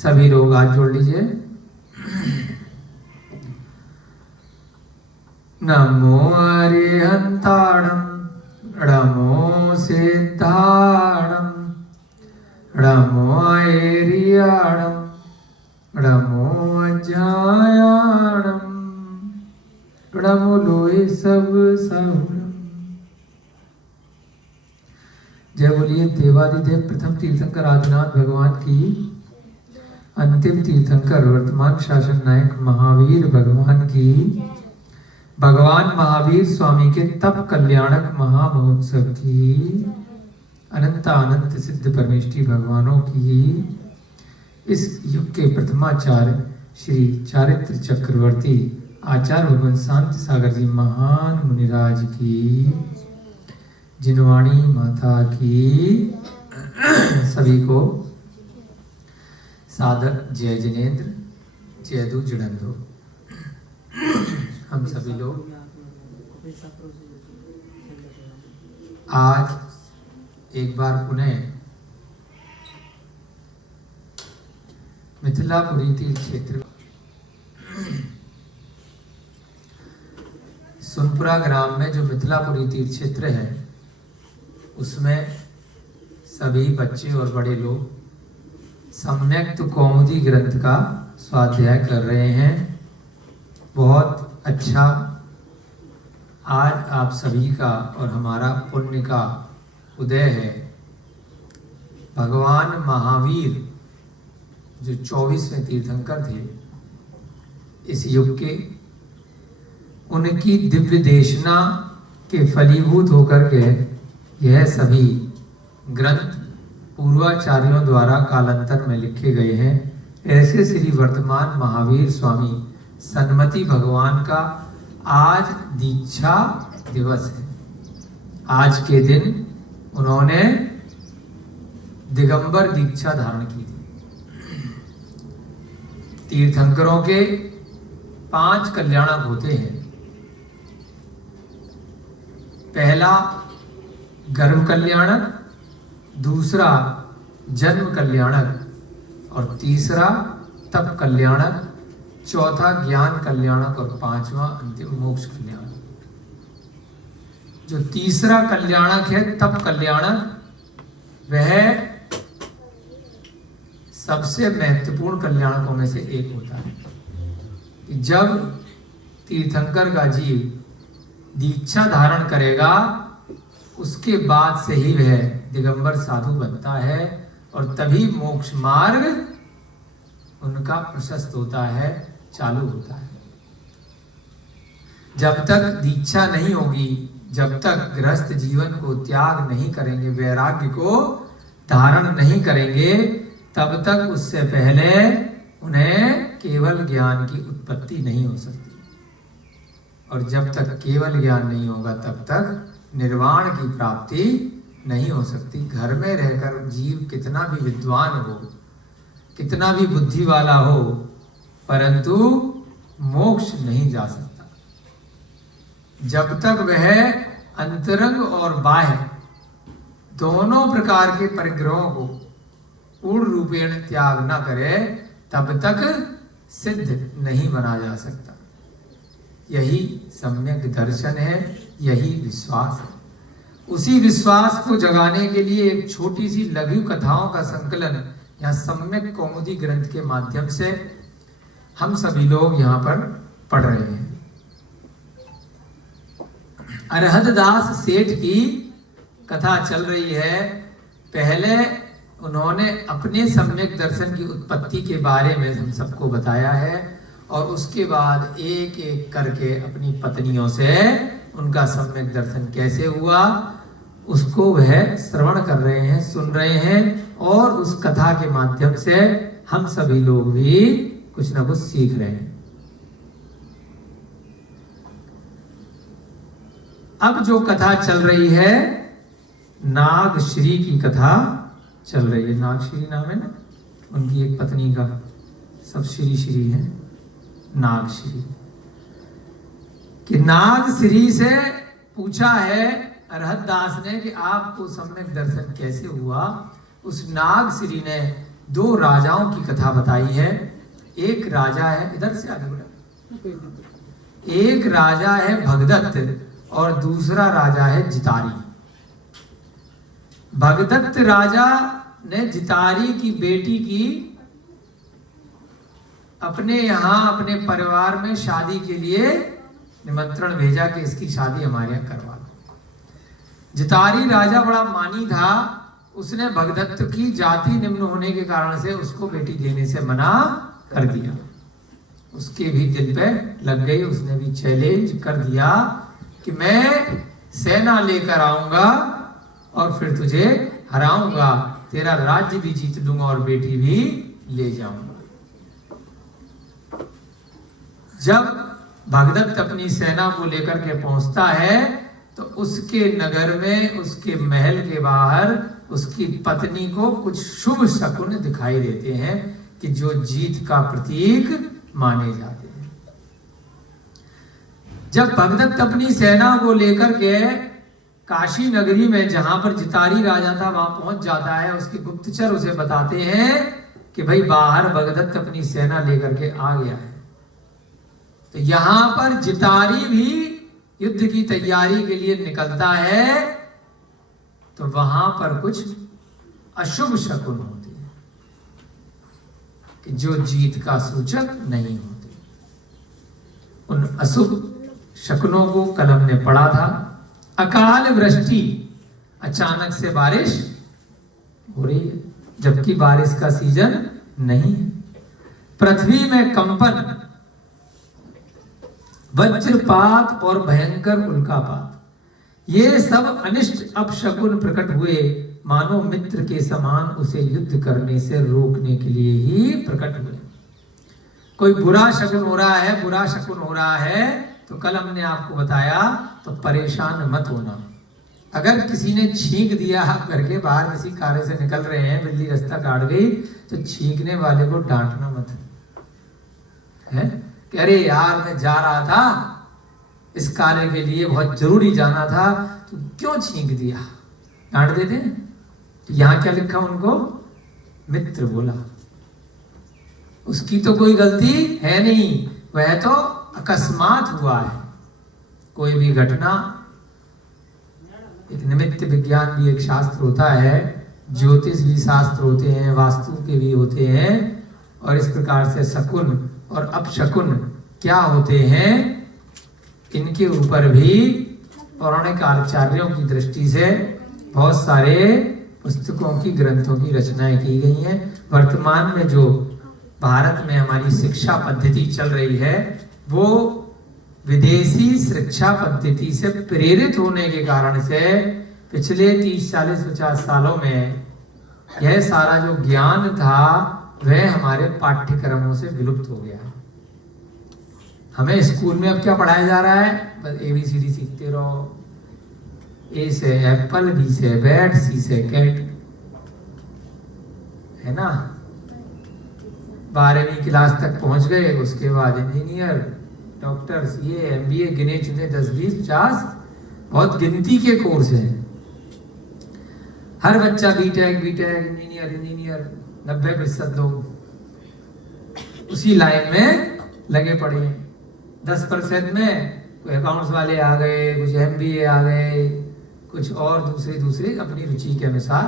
सभी लोग हाथ जोड़ लीजिए। नमो अरिहंताणं नमो सिद्धाणं नमो ऐरियाणं नमो अज्ञायाणं नमो लोहे सब साहुणं। जय बोलिए देवादिदेव प्रथम तीर्थंकर आदिनाथ भगवान की, अंतिम तीर्थंकर वर्तमान शासन नायक महावीर भगवान की, भगवान महावीर स्वामी के तप कल्याणक महामहोत्सव की, अनंत अनंत सिद्ध परमेष्टि भगवानों की, इस युग के प्रथमाचार्य श्री चारित्र चक्रवर्ती आचार्य भगवान शांति सागर जी महान मुनिराज की, जिनवाणी माता की, सभी को सादर जय जिनेन्द्र, जय दु जड़ंदो। हम सभी लोग आज एक बार पुनः मिथिलापुरी तीर्थ क्षेत्र सोनपुरा ग्राम में जो मिथिलापुरी तीर्थ क्षेत्र है, उसमें सभी बच्चे और बड़े लोग सम्यक्त कौमुदी ग्रंथ का स्वाध्याय कर रहे हैं। बहुत अच्छा आज आप सभी का और हमारा पुण्य का उदय है। भगवान महावीर जो 24वें तीर्थंकर थे इस युग के, उनकी दिव्य देशना के फलीभूत होकर के यह सभी ग्रंथ पूर्वाचार्यों द्वारा कालांतर में लिखे गए हैं। ऐसे श्री वर्तमान महावीर स्वामी सन्मति भगवान का आज दीक्षा दिवस है। आज के दिन उन्होंने दिगंबर दीक्षा धारण की थी। तीर्थंकरों के 5 कल्याणक होते हैं। पहला गर्भ कल्याणक, दूसरा जन्म कल्याणक और तीसरा तप कल्याणक, चौथा ज्ञान कल्याणक और 5वां अंतिम मोक्ष कल्याणक। जो तीसरा कल्याणक है तप कल्याणक, वह सबसे महत्वपूर्ण कल्याणकों में से एक होता है कि जब तीर्थंकर का जीव दीक्षा धारण करेगा उसके बाद से ही वह दिगंबर साधु बनता है और तभी मोक्ष मार्ग उनका प्रशस्त होता है, चालू होता है। जब तक दीक्षा नहीं होगी, जब तक गृहस्थ जीवन को त्याग नहीं करेंगे, वैराग्य को धारण नहीं करेंगे, तब तक उससे पहले उन्हें केवल ज्ञान की उत्पत्ति नहीं हो सकती। और जब तक केवल ज्ञान नहीं होगा तब तक निर्वाण की प्राप्ति नहीं हो सकती। घर में रहकर जीव कितना भी विद्वान हो, कितना भी बुद्धि वाला हो, परंतु मोक्ष नहीं जा सकता जब तक वह अंतरंग और बाह्य दोनों प्रकार के परिग्रहों को पूर्ण रूपेण त्याग न करे, तब तक सिद्ध नहीं बना जा सकता। यही सम्यक दर्शन है, यही विश्वास है। उसी विश्वास को जगाने के लिए एक छोटी सी लघु कथाओं का संकलन या सम्यक कौमुदी ग्रंथ के माध्यम से हम सभी लोग यहाँ पर पढ़ रहे हैं। अरहत दास सेठ की कथा चल रही है। पहले उन्होंने अपने सम्यक दर्शन की उत्पत्ति के बारे में हम सबको बताया है और उसके बाद एक एक करके अपनी पत्नियों से उनका सम्यक दर्शन कैसे हुआ उसको वह श्रवण कर रहे हैं, सुन रहे हैं और उस कथा के माध्यम से हम सभी लोग भी कुछ ना कुछ सीख रहे हैं। अब जो कथा चल रही है, नागश्री की कथा चल रही है। नागश्री नाम है ना उनकी एक पत्नी का, सब श्री श्री है। नागश्री कि नागश्री से पूछा है अरहत दास ने कि आपको सम्यक दर्शन कैसे हुआ। उस नागश्री ने दो राजाओं की कथा बताई है। एक राजा है, इधर से आगे बढ़ा, एक राजा है भगदत्त और दूसरा राजा है जितारी। भगदत्त राजा ने जितारी की बेटी की अपने यहाँ अपने परिवार में शादी के लिए निमंत्रण भेजा कि इसकी शादी हमारे यहाँ करवा लो। जितारी राजा बड़ा मानी था, उसने भगदत्त की जाति निम्न होने के कारण से उसको बेटी देने से मना कर दिया। उसके भी दिल पे लग गई, उसने भी चैलेंज कर दिया कि मैं सेना लेकर आऊंगा और फिर तुझे हराऊंगा, तेरा राज्य भी जीत लूंगा और बेटी भी ले जाऊंगा। जब भगदत्त अपनी सेना को लेकर के पहुंचता है तो उसके नगर में, उसके महल के बाहर उसकी पत्नी को कुछ शुभ शकुन दिखाई देते हैं कि जो जीत का प्रतीक माने जाते हैं। जब भगदत्त अपनी सेना को लेकर के काशी नगरी में, जहां पर जितारी राजा था, वहां पहुंच जाता है, उसके गुप्तचर उसे बताते हैं कि भाई बाहर भगदत्त अपनी सेना लेकर के आ गया है। तो यहां पर जितारी भी युद्ध की तैयारी के लिए निकलता है तो वहां पर कुछ अशुभ शकुन होते हैं कि जो जीत का सूचक नहीं होते। उन अशुभ शकुनों को कलम ने पढ़ा था। अकाल वृष्टि, अचानक से बारिश हो रही है जबकि बारिश का सीजन नहीं है। पृथ्वी में कंपन, वज्रपात और भयंकर उल्कापात, ये सब अनिष्ट अपशकुन प्रकट हुए, मानो मित्र के समान उसे युद्ध करने से रोकने के लिए ही प्रकट हुए। कोई बुरा शकुन हो रहा है, बुरा शकुन हो रहा है तो कल हमने आपको बताया तो परेशान मत होना। अगर किसी ने छींक दिया, आप घर के बाहर किसी कार्य से निकल रहे हैं, बिल्ली रास्ता काट गई तो छींकने वाले को डांटना मत है कि अरे यार मैं जा रहा था इस कार्य के लिए, बहुत जरूरी जाना था, तो क्यों छींक दिया, डांट देते हैं। तो यहाँ क्या लिखा उनको? मित्र बोला। उसकी तो कोई गलती है नहीं, वह तो अकस्मात हुआ है। कोई भी घटना, एक निमित्त विज्ञान भी एक शास्त्र होता है, ज्योतिष भी शास्त्र होते हैं, वास्तु के भी होते हैं, और इस प्रकार से शकुन और अपशकुन क्या होते हैं, इनके ऊपर भी पौराणिक आचार्यों की दृष्टि से बहुत सारे पुस्तकों की, ग्रंथों की रचनाएं की गई हैं। वर्तमान में जो भारत में हमारी शिक्षा पद्धति चल रही है वो विदेशी शिक्षा पद्धति से प्रेरित होने के कारण से पिछले 30, 40, 50 सालों में यह सारा जो ज्ञान था वह हमारे पाठ्यक्रमों से विलुप्त हो गया। हमें स्कूल में अब क्या पढ़ाया जा रहा है? बस ABCD सीखते रहो। A से एप्पल, B से बैट, C से कैट, है ना। 12वीं क्लास तक पहुंच गए, उसके बाद इंजीनियर, डॉक्टर, CA, MBA, गिने चुने 10, 20, 50 बहुत गिनती के कोर्स हैं। हर बच्चा बीटेक, इंजीनियर 90% लोग उसी लाइन में लगे पड़े हैं। 10% में कोई अकाउंट्स वाले आ गए, कुछ MBA आ गए, कुछ और दूसरे अपनी रुचि के अनुसार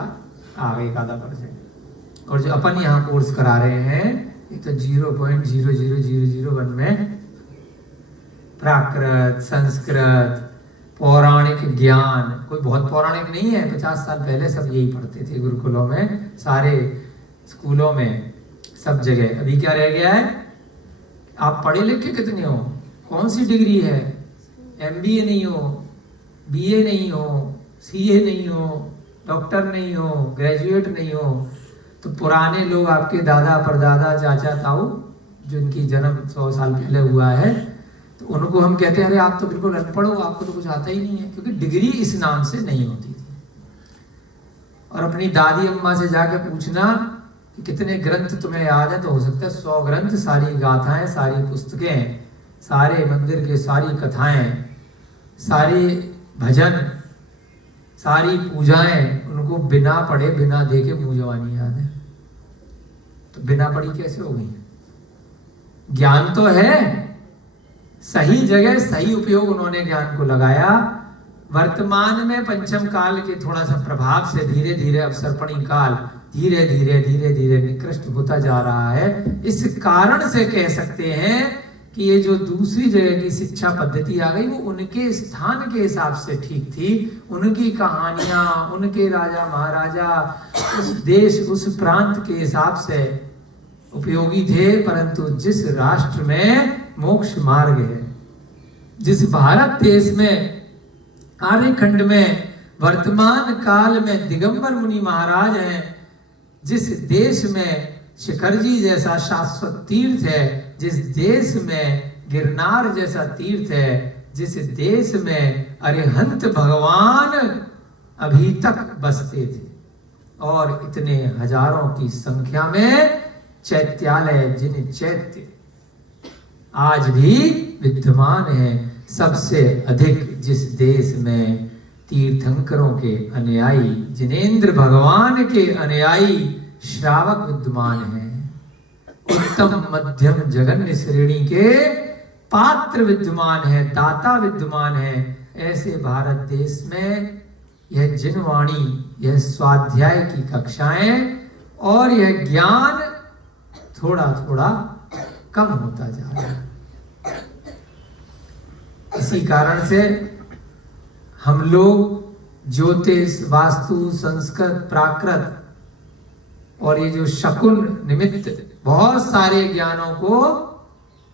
आ गए 1-आधा%। और जो अपन यहाँ कोर्स करा रहे हैं एक तो 0.00001 में प्राकृत, संस्कृत, पौराणिक ज्ञान, कोई बहुत पौराणिक नहीं है, 50 साल पहले सब यही पढ़ते थे गुरुकुलों में, सारे स्कूलों में, सब जगह। अभी क्या रह गया है? आप पढ़े लिखे कितने हो, कौन सी डिग्री है, MBA नहीं हो, BA नहीं हो, CA नहीं हो, डॉक्टर नहीं हो, ग्रेजुएट नहीं हो, तो पुराने लोग आपके दादा परदादा चाचा ताऊ जिनकी जन्म 100 साल पहले हुआ है, तो उनको हम कहते हैं अरे आप तो बिल्कुल अनपढ़ हो, आपको तो कुछ आता ही नहीं है, क्योंकि डिग्री इस नाम से नहीं होती थी। और अपनी दादी अम्मा से जाके पूछना कि कितने ग्रंथ तुम्हें याद है, तो हो सकता है 100 ग्रंथ, सारी गाथाएं, सारी पुस्तकें, सारे मंदिर के सारी कथाएं, सारे भजन, सारी पूजाएं उनको बिना पढ़े बिना देखे मुंह जवानी याद है। तो बिना पढ़ी कैसे हो गई? ज्ञान तो है, सही जगह सही उपयोग उन्होंने ज्ञान को लगाया। वर्तमान में पंचम काल के थोड़ा सा प्रभाव से धीरे धीरे अवसर्पणी काल धीरे धीरे निकृष्ट होता जा रहा है। इस कारण से कह सकते हैं कि ये जो दूसरी जगह की शिक्षा पद्धति आ गई वो उनके स्थान के हिसाब से ठीक थी। उनकी कहानियां, उनके राजा महाराजा उस देश उस प्रांत के हिसाब से उपयोगी थे, परंतु जिस राष्ट्र में मोक्ष मार्ग है, जिस भारत देश में आर्यखंड में वर्तमान काल में दिगंबर मुनि महाराज हैं, जिस देश में शिखर जी जैसा शाश्वत तीर्थ है, जिस देश में गिरनार जैसा तीर्थ है, जिस देश में अरिहंत भगवान अभी तक बसते थे और इतने हजारों की संख्या में चैत्यालय, जिन चैत्य आज भी विद्यमान है, सबसे अधिक जिस देश में तीर्थंकरों के अनुयायी, जिनेंद्र भगवान के अनुयायी श्रावक विद्यमान हैं, उत्तम मध्यम जगन्य श्रेणी के पात्र विद्यमान है, दाता विद्यमान है, ऐसे भारत देश में यह जिनवाणी, यह स्वाध्याय की कक्षाएं और यह ज्ञान थोड़ा थोड़ा कम होता जा रहा है। इसी कारण से हम लोग ज्योतिष, वास्तु, संस्कृत, प्राकृत और ये जो शकुन निमित्त बहुत सारे ज्ञानों को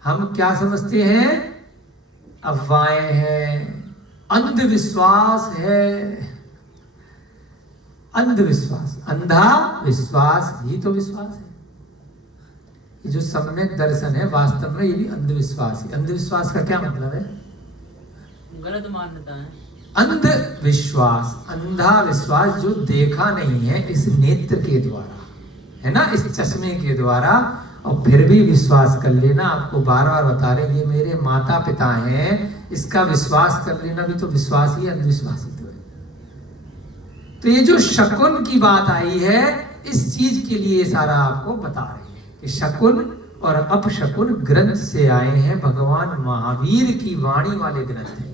हम क्या समझते हैं? अफवाहें हैं, अंधविश्वास है। अंधविश्वास, अंधा विश्वास ही तो विश्वास है। ये जो सम्यक दर्शन है वास्तव में ये भी अंधविश्वास है। अंधविश्वास का क्या मतलब है? गलत मान्यता है। अंधविश्वास, अंधा विश्वास जो देखा नहीं है इस नेत्र के द्वारा, है ना, इस चश्मे के द्वारा, और फिर भी विश्वास कर लेना। आपको बार बार बता रहे ये मेरे माता पिता हैं, इसका विश्वास कर लेना भी तो विश्वास ही, अंधविश्वास ही तो है। तो ये जो शकुन की बात आई है, इस चीज के लिए सारा आपको बता रहे हैं कि शकुन और अपशकुन ग्रंथ से आए हैं, भगवान महावीर की वाणी वाले ग्रंथ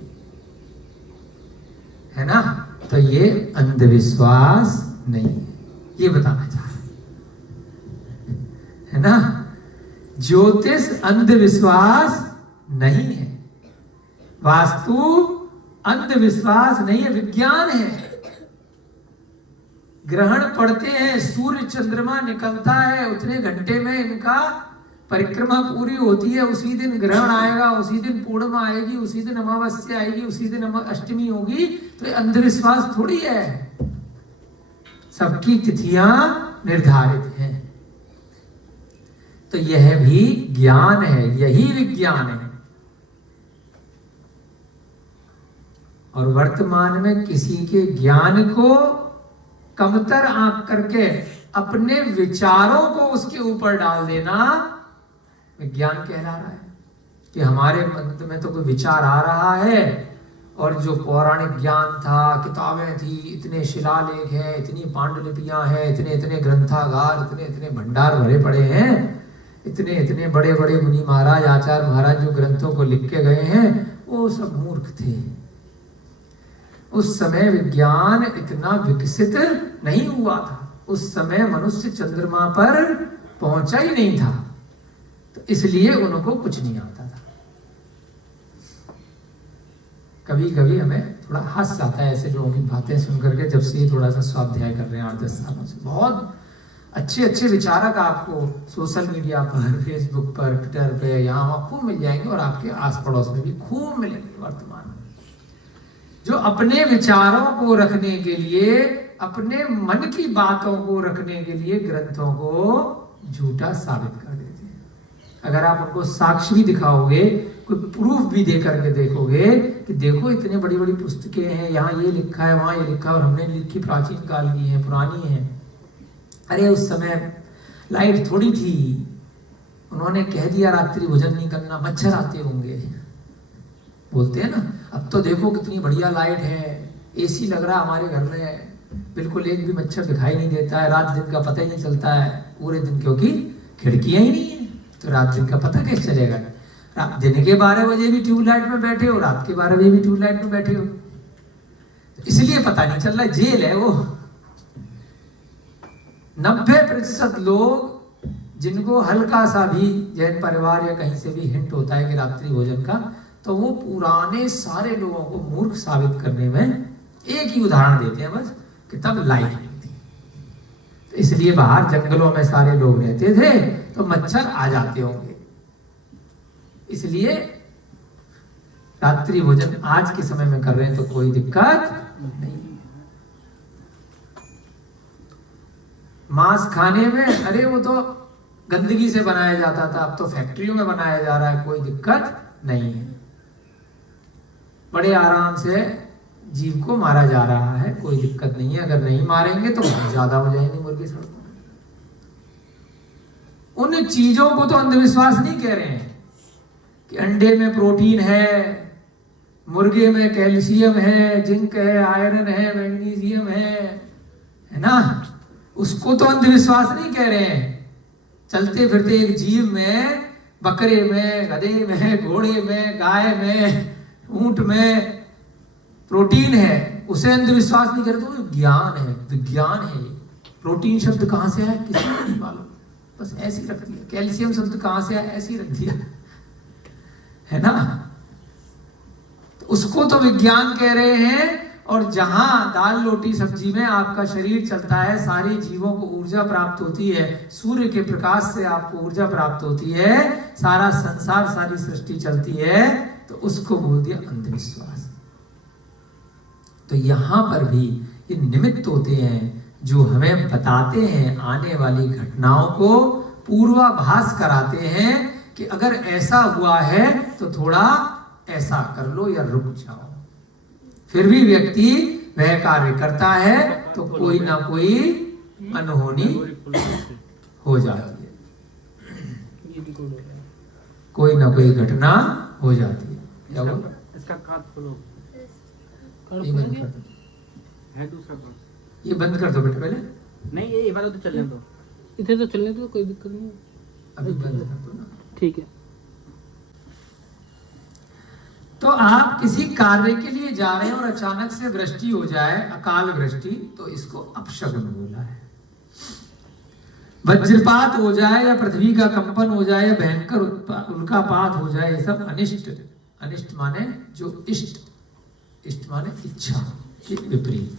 है ना। तो ये अंधविश्वास नहीं है, ये बताना चाह रहे है ना। ज्योतिष अंधविश्वास नहीं है, वास्तु अंधविश्वास नहीं है, विज्ञान है। ग्रहण पड़ते हैं, सूर्य चंद्रमा निकलता है, उतने घंटे में इनका परिक्रमा पूरी होती है, उसी दिन ग्रहण आएगा, उसी दिन पूर्णिमा आएगी, उसी दिन अमावस्या आएगी, उसी दिन अष्टमी होगी। तो ये अंधविश्वास थोड़ी है, सबकी तिथियां निर्धारित हैं। तो यह भी ज्ञान है, यही विज्ञान है। और वर्तमान में किसी के ज्ञान को कमतर आंक करके अपने विचारों को उसके ऊपर डाल देना विज्ञान कहला रहा है कि हमारे मन में तो कोई विचार आ रहा है, और जो पौराणिक ज्ञान था, किताबें थी, इतने शिलालेख हैं, इतनी पांडुलिपियां हैं, इतने इतने ग्रंथागार, इतने इतने भंडार भरे पड़े हैं, इतने इतने बड़े बड़े मुनि महाराज, आचार्य महाराज जो ग्रंथों को लिख के गए हैं, वो सब मूर्ख थे। उस समय विज्ञान इतना विकसित नहीं हुआ था, उस समय मनुष्य चंद्रमा पर पहुंचा ही नहीं था, तो इसलिए उनको कुछ नहीं आता था। कभी कभी हमें थोड़ा हंस आता है ऐसे लोगों की बातें सुनकर के, जब से ये थोड़ा सा स्वाध्याय कर रहे हैं 8-10 सालों से। बहुत अच्छे अच्छे विचारक आपको सोशल मीडिया पर, फेसबुक पर, ट्विटर पे, यहाँ वहाँ खूब मिल जाएंगे, और आपके आस पड़ोस में भी खूब मिलेंगे वर्तमान में, जो अपने विचारों को रखने के लिए, अपने मन की बातों को रखने के लिए ग्रंथों को झूठा साबित कर देते हैं। अगर आप उनको साक्ष्य भी दिखाओगे, कोई प्रूफ भी दे करके देखोगे कि देखो इतने बड़ी बड़ी पुस्तकें हैं, यहाँ ये लिखा है, वहाँ ये लिखा है, और हमने लिखी प्राचीन काल की है, पुरानी है। अरे उस समय लाइट थोड़ी थी, उन्होंने कह दिया रात्रि भोजन नहीं करना, मच्छर आते होंगे, बोलते हैं ना। अब तो देखो कितनी बढ़िया लाइट है, एसी लग रहा है हमारे घर में, बिल्कुल एक भी मच्छर दिखाई नहीं देता है, रात दिन का पता ही नहीं चलता है पूरे दिन, क्योंकि खिड़कियां ही नहीं है, तो रात्रि का पता कैसे चलेगा? दिन के 12 बजे भी ट्यूबलाइट में बैठे हो, रात के 12 बजे भी ट्यूबलाइट में बैठे हो, इसलिए पता नहीं चल रहा। जेल है वो। 90% लोग जिनको हल्का सा भी जैन परिवार या कहीं से भी हिंट होता है कि रात्रि भोजन का, तो वो पुराने सारे लोगों को मूर्ख साबित करने में एक ही उदाहरण देते हैं बस, कि तब लाइट मिलती। तो इसलिए बाहर जंगलों में सारे लोग रहते थे तो मच्छर आ जाते होंगे, इसलिए रात्रि भोजन आज के समय में कर रहे हैं तो कोई दिक्कत नहीं। मांस खाने में, अरे वो तो गंदगी से बनाया जाता था, अब तो फैक्ट्रियों में बनाया जा रहा है, कोई दिक्कत नहीं है। बड़े आराम से जीव को मारा जा रहा है, कोई दिक्कत नहीं है। अगर नहीं मारेंगे तो बहुत ज्यादा हो जाएंगे मुर्गे सड़कों में। उन चीजों को तो अंधविश्वास नहीं कह रहे हैं कि अंडे में प्रोटीन है, मुर्गे में कैल्शियम है, जिंक है, आयरन है, मैग्नीशियम है ना, उसको तो अंधविश्वास नहीं कह रहे हैं। चलते फिरते एक जीव में, बकरे में, गधे में, घोड़े में, गाय में, ऊंट में प्रोटीन है, उसे अंधविश्वास नहीं करते। तो ज्ञान है, विज्ञान है। प्रोटीन शब्द कहां से है किसी को नहीं मालूम, बस ऐसी रख दिया। कैल्शियम शब्द कहां से है, ऐसी रख दिया, है ना। तो उसको तो विज्ञान कह रहे हैं। और जहां दाल रोटी सब्जी में आपका शरीर चलता है, सारे जीवों को ऊर्जा प्राप्त होती है, सूर्य के प्रकाश से आपको ऊर्जा प्राप्त होती है, सारा संसार, सारी सृष्टि चलती है, तो उसको बोल दिया अंधविश्वास। तो यहां पर भी ये निमित्त होते हैं जो हमें बताते हैं, आने वाली घटनाओं को पूर्वाभास कराते हैं कि अगर ऐसा हुआ है तो थोड़ा ऐसा कर लो या रुक जाओ। फिर भी व्यक्ति वह कार्य करता है तो कोई ना कोई अनहोनी हो जाती है, कोई ना कोई घटना हो जाती है। क्या बोल? इसका काट खोलो, ये बंद कर दो, है दूसरा काट, ये बंद कर दो बेटा पहले। नहीं ये वाला तो चलने दो, इधर तो चलने दो, कोई दिक्कत नहीं। अभी बंद कर दो ना, ठीक है। तो आप किसी कार्य के लिए जा रहे हैं और अचानक से वृष्टि हो जाए, अकाल वृष्टि, तो इसको अपशगुन बोला है। वज्रपात हो जाए या पृथ्वी का कंपन हो जाए या भयंकर उल्कापात हो जाए, ये सब अनिष्ट। अनिष्ट माने जो इष्ट, इष्ट माने इच्छा के विपरीत।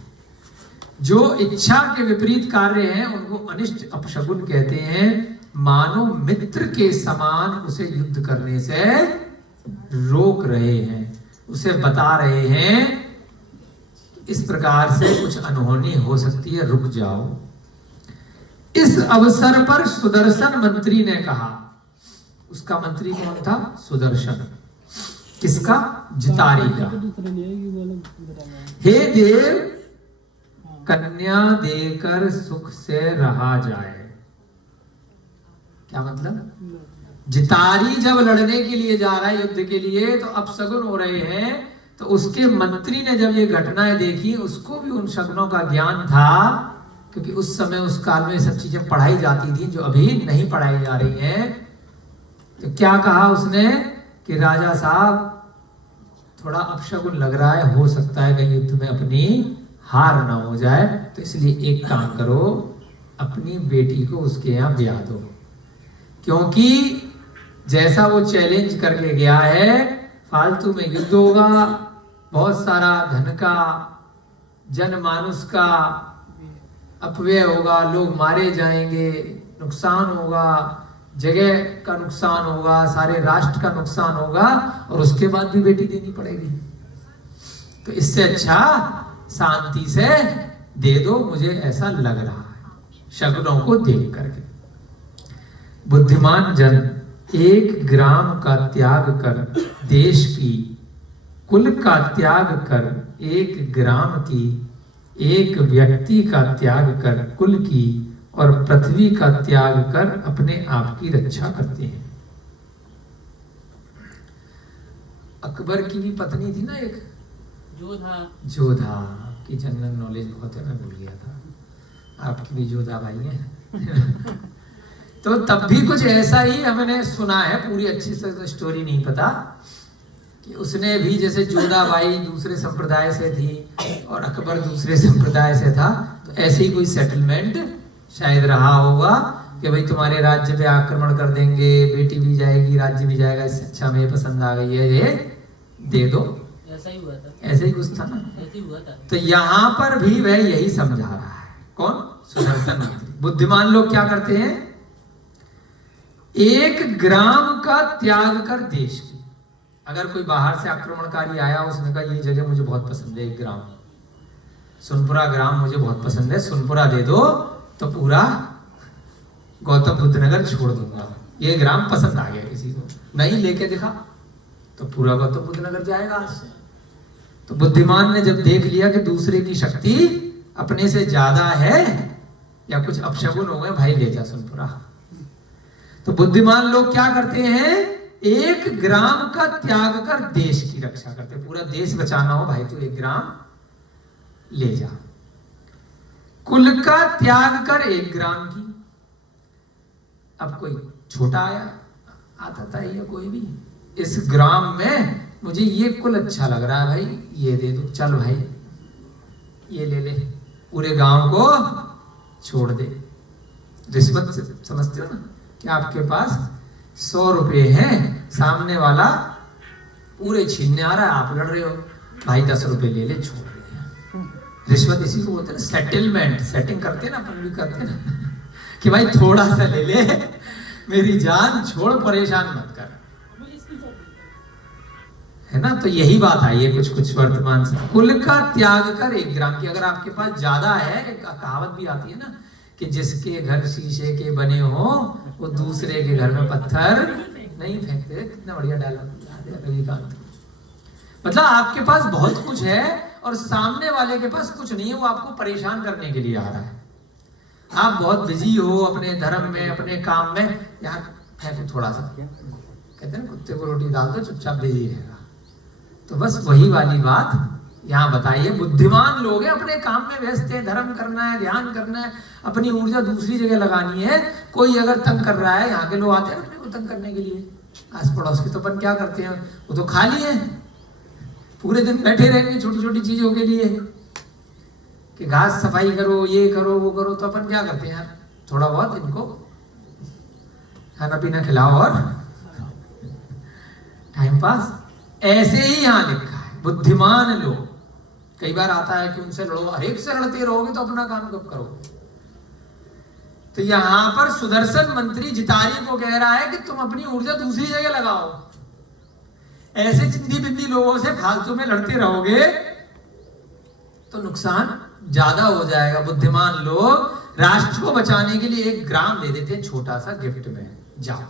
जो इच्छा के विपरीत कार्य हैं उनको अनिष्ट अपशगुन कहते हैं। मानो मित्र के समान उसे युद्ध करने से रोक रहे हैं, उसे बता रहे हैं इस प्रकार से कुछ अनहोनी हो सकती है, रुक जाओ। इस अवसर पर सुदर्शन मंत्री ने कहा, उसका मंत्री कौन था? सुदर्शन। किसका? जितारी का। हे देव, कन्या देकर सुख से रहा जाए। क्या मतलब? जितारी जब लड़ने के लिए जा रहा है, युद्ध के लिए, तो अपशगुन हो रहे हैं। तो उसके मंत्री ने जब ये घटनाएं देखी, उसको भी उन शगुनों का ज्ञान था, क्योंकि उस समय उस काल में सब चीजें पढ़ाई जाती थी जो अभी नहीं पढ़ाई जा रही हैं। तो क्या कहा उसने कि राजा साहब, थोड़ा अपशगुन लग रहा है, हो सकता है कहीं युद्ध में अपनी हार ना हो जाए, तो इसलिए एक काम करो, अपनी बेटी को उसके यहाँ ब्याह दो। क्योंकि जैसा वो चैलेंज करके गया है, फालतू में युद्ध होगा, बहुत सारा धन का, जनमानुष का अपव्यय होगा, लोग मारे जाएंगे, नुकसान होगा, जगह का नुकसान होगा, सारे राष्ट्र का नुकसान होगा, और उसके बाद भी बेटी देनी पड़ेगी। तो इससे अच्छा शांति से दे दो, मुझे ऐसा लग रहा है शगुनों को देख करके। बुद्धिमान जन 1 ग्राम का त्याग कर देश की, कुल का त्याग कर 1 ग्राम की, 1 व्यक्ति का त्याग कर कुल की, और पृथ्वी का त्याग कर अपने आप की रक्षा करते हैं। अकबर की भी पत्नी थी ना एक, जोधा की जनरल नॉलेज बहुत है, मैं भूल गया था। आपकी भी जोधा भाई है। तो तब भी कुछ ऐसा ही हमने सुना है, पूरी अच्छी से तो स्टोरी नहीं पता, कि उसने भी जैसे जोधाबाई दूसरे संप्रदाय से थी और अकबर दूसरे संप्रदाय से था, तो ऐसे ही कोई सेटलमेंट शायद रहा होगा कि भाई तुम्हारे राज्य पे आक्रमण कर देंगे, बेटी भी जाएगी राज्य भी जाएगा, इससे अच्छा मुझे पसंद आ गई है, ये दे दो। ऐसा ही हुआ था, ऐसे ही कुछ था ना। ऐसे ही हुआ था। तो यहाँ पर भी वह यही समझा रहा है। कौन? सुदर्शन मंत्री। बुद्धिमान लोग क्या करते हैं? एक ग्राम का त्याग कर देश की। अगर कोई बाहर से आक्रमणकारी आया, उसने कहा ये जगह मुझे बहुत पसंद है, एक ग्राम सुनपुरा ग्राम मुझे बहुत पसंद है, सुनपुरा दे दो, तो पूरा गौतम बुद्ध नगर छोड़ दूंगा। ये ग्राम पसंद आ गया किसी को, नहीं लेके दिखा तो पूरा गौतम बुद्ध नगर जाएगा आज से। तो बुद्धिमान ने जब देख लिया कि दूसरे की शक्ति अपने से ज्यादा है या कुछ अपशगुन हो गए, भाई ले जा सुनपुरा। तो बुद्धिमान लोग क्या करते हैं? एक ग्राम का त्याग कर देश की रक्षा करते। पूरा देश बचाना हो भाई तो एक ग्राम ले जा। कुल का त्याग कर एक ग्राम की। अब कोई छोटा आया, आता था या कोई भी, इस ग्राम में मुझे ये कुल अच्छा लग रहा है भाई, ये दे दो, चल भाई ये ले ले, पूरे गांव को छोड़ दे। रिश्वत समझते हो ना, कि आपके पास 100 रुपए हैं, सामने वाला पूरे छीनने आ रहा है, आप लड़ रहे हो, भाई 10 रुपए ले ले, छोड़ दे। रिश्वत इसी को बोलते हैं ना, सेटलमेंट। सेटिंग करते हैं ना, अपन भी करते हैं ना कि भाई थोड़ा सा ले ले, मेरी जान छोड़, परेशान मत कर, है ना। तो यही बात आई है कुछ कुछ वर्तमान से। कुल का त्याग कर एक ग्राम की। अगर आपके पास ज्यादा है, एक कहावत भी आती है ना कि जिसके घर शीशे के बने हो वो दूसरे के घर में पत्थर नहीं फेंकते। कितना बढ़िया डायलॉग रविकांत। मतलब आपके पास बहुत कुछ है और सामने वाले के पास कुछ नहीं है, वो आपको परेशान करने के लिए आ रहा है। आप बहुत बिजी हो अपने धर्म में, अपने काम में, यहाँ फेंको थोड़ा सा, कहते हैं ना कुत्ते को रोटी डाल दो, चुपचाप बिजी रहेगा। तो बस वही वाली बात यहाँ बताइए। बुद्धिमान लोग हैं, अपने काम में व्यस्त हैं, धर्म करना है, ध्यान करना है, अपनी ऊर्जा दूसरी जगह लगानी है। कोई अगर तंग कर रहा है, यहाँ के लोग आते हैं अपने को तंग करने के लिए, आस पड़ोस के, तो अपन क्या करते हैं, वो तो खाली है, पूरे दिन बैठे रहेंगे छोटी छोटी चीजों के लिए, कि घास सफाई करो, ये करो, वो करो। तो अपन क्या करते हैं, थोड़ा बहुत इनको खाना पीना खिलाओ और टाइम पास। ऐसे ही यहाँ लिखा है, बुद्धिमान लोग। कई बार आता है कि उनसे लड़ो, हर एक से लड़ते रहोगे तो अपना काम कब करोगे। तो यहां पर सुदर्शन मंत्री जितारी को कह रहा है कि तुम अपनी ऊर्जा दूसरी जगह लगाओ। ऐसे चिंदी बिंदी लोगों से फालतू में लड़ते रहोगे तो नुकसान ज्यादा हो जाएगा। बुद्धिमान लोग राष्ट्र को बचाने के लिए एक ग्राम दे देते हैं छोटा सा गिफ्ट में, जाओ,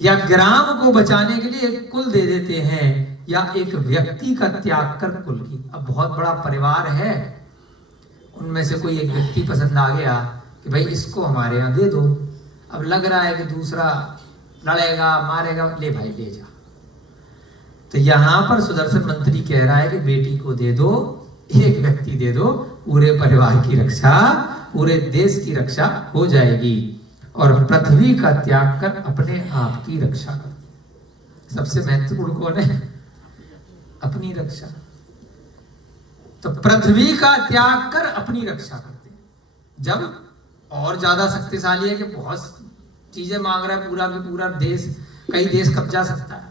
या ग्राम को बचाने के लिए एक कुल दे देते हैं, या एक व्यक्ति का त्याग कर कुल की। अब बहुत बड़ा परिवार है, उनमें से कोई एक व्यक्ति पसंद आ गया कि भाई इसको हमारे यहाँ दे दो। अब लग रहा है कि दूसरा लड़ेगा, मारेगा, ले भाई ले जा। तो यहां पर सुदर्शन मंत्री कह रहा है कि बेटी को दे दो, एक व्यक्ति दे दो, पूरे परिवार की रक्षा, पूरे देश की रक्षा हो जाएगी। और पृथ्वी का त्याग कर अपने आप की रक्षा कर। सबसे महत्वपूर्ण कौन है? अपनी रक्षा। तो पृथ्वी का त्याग कर अपनी रक्षा करते हैं। जब और ज्यादा शक्तिशाली है कि बहुत चीजें मांग रहा है, पूरा भी पूरा देश, कई देश कब्जा सकता है।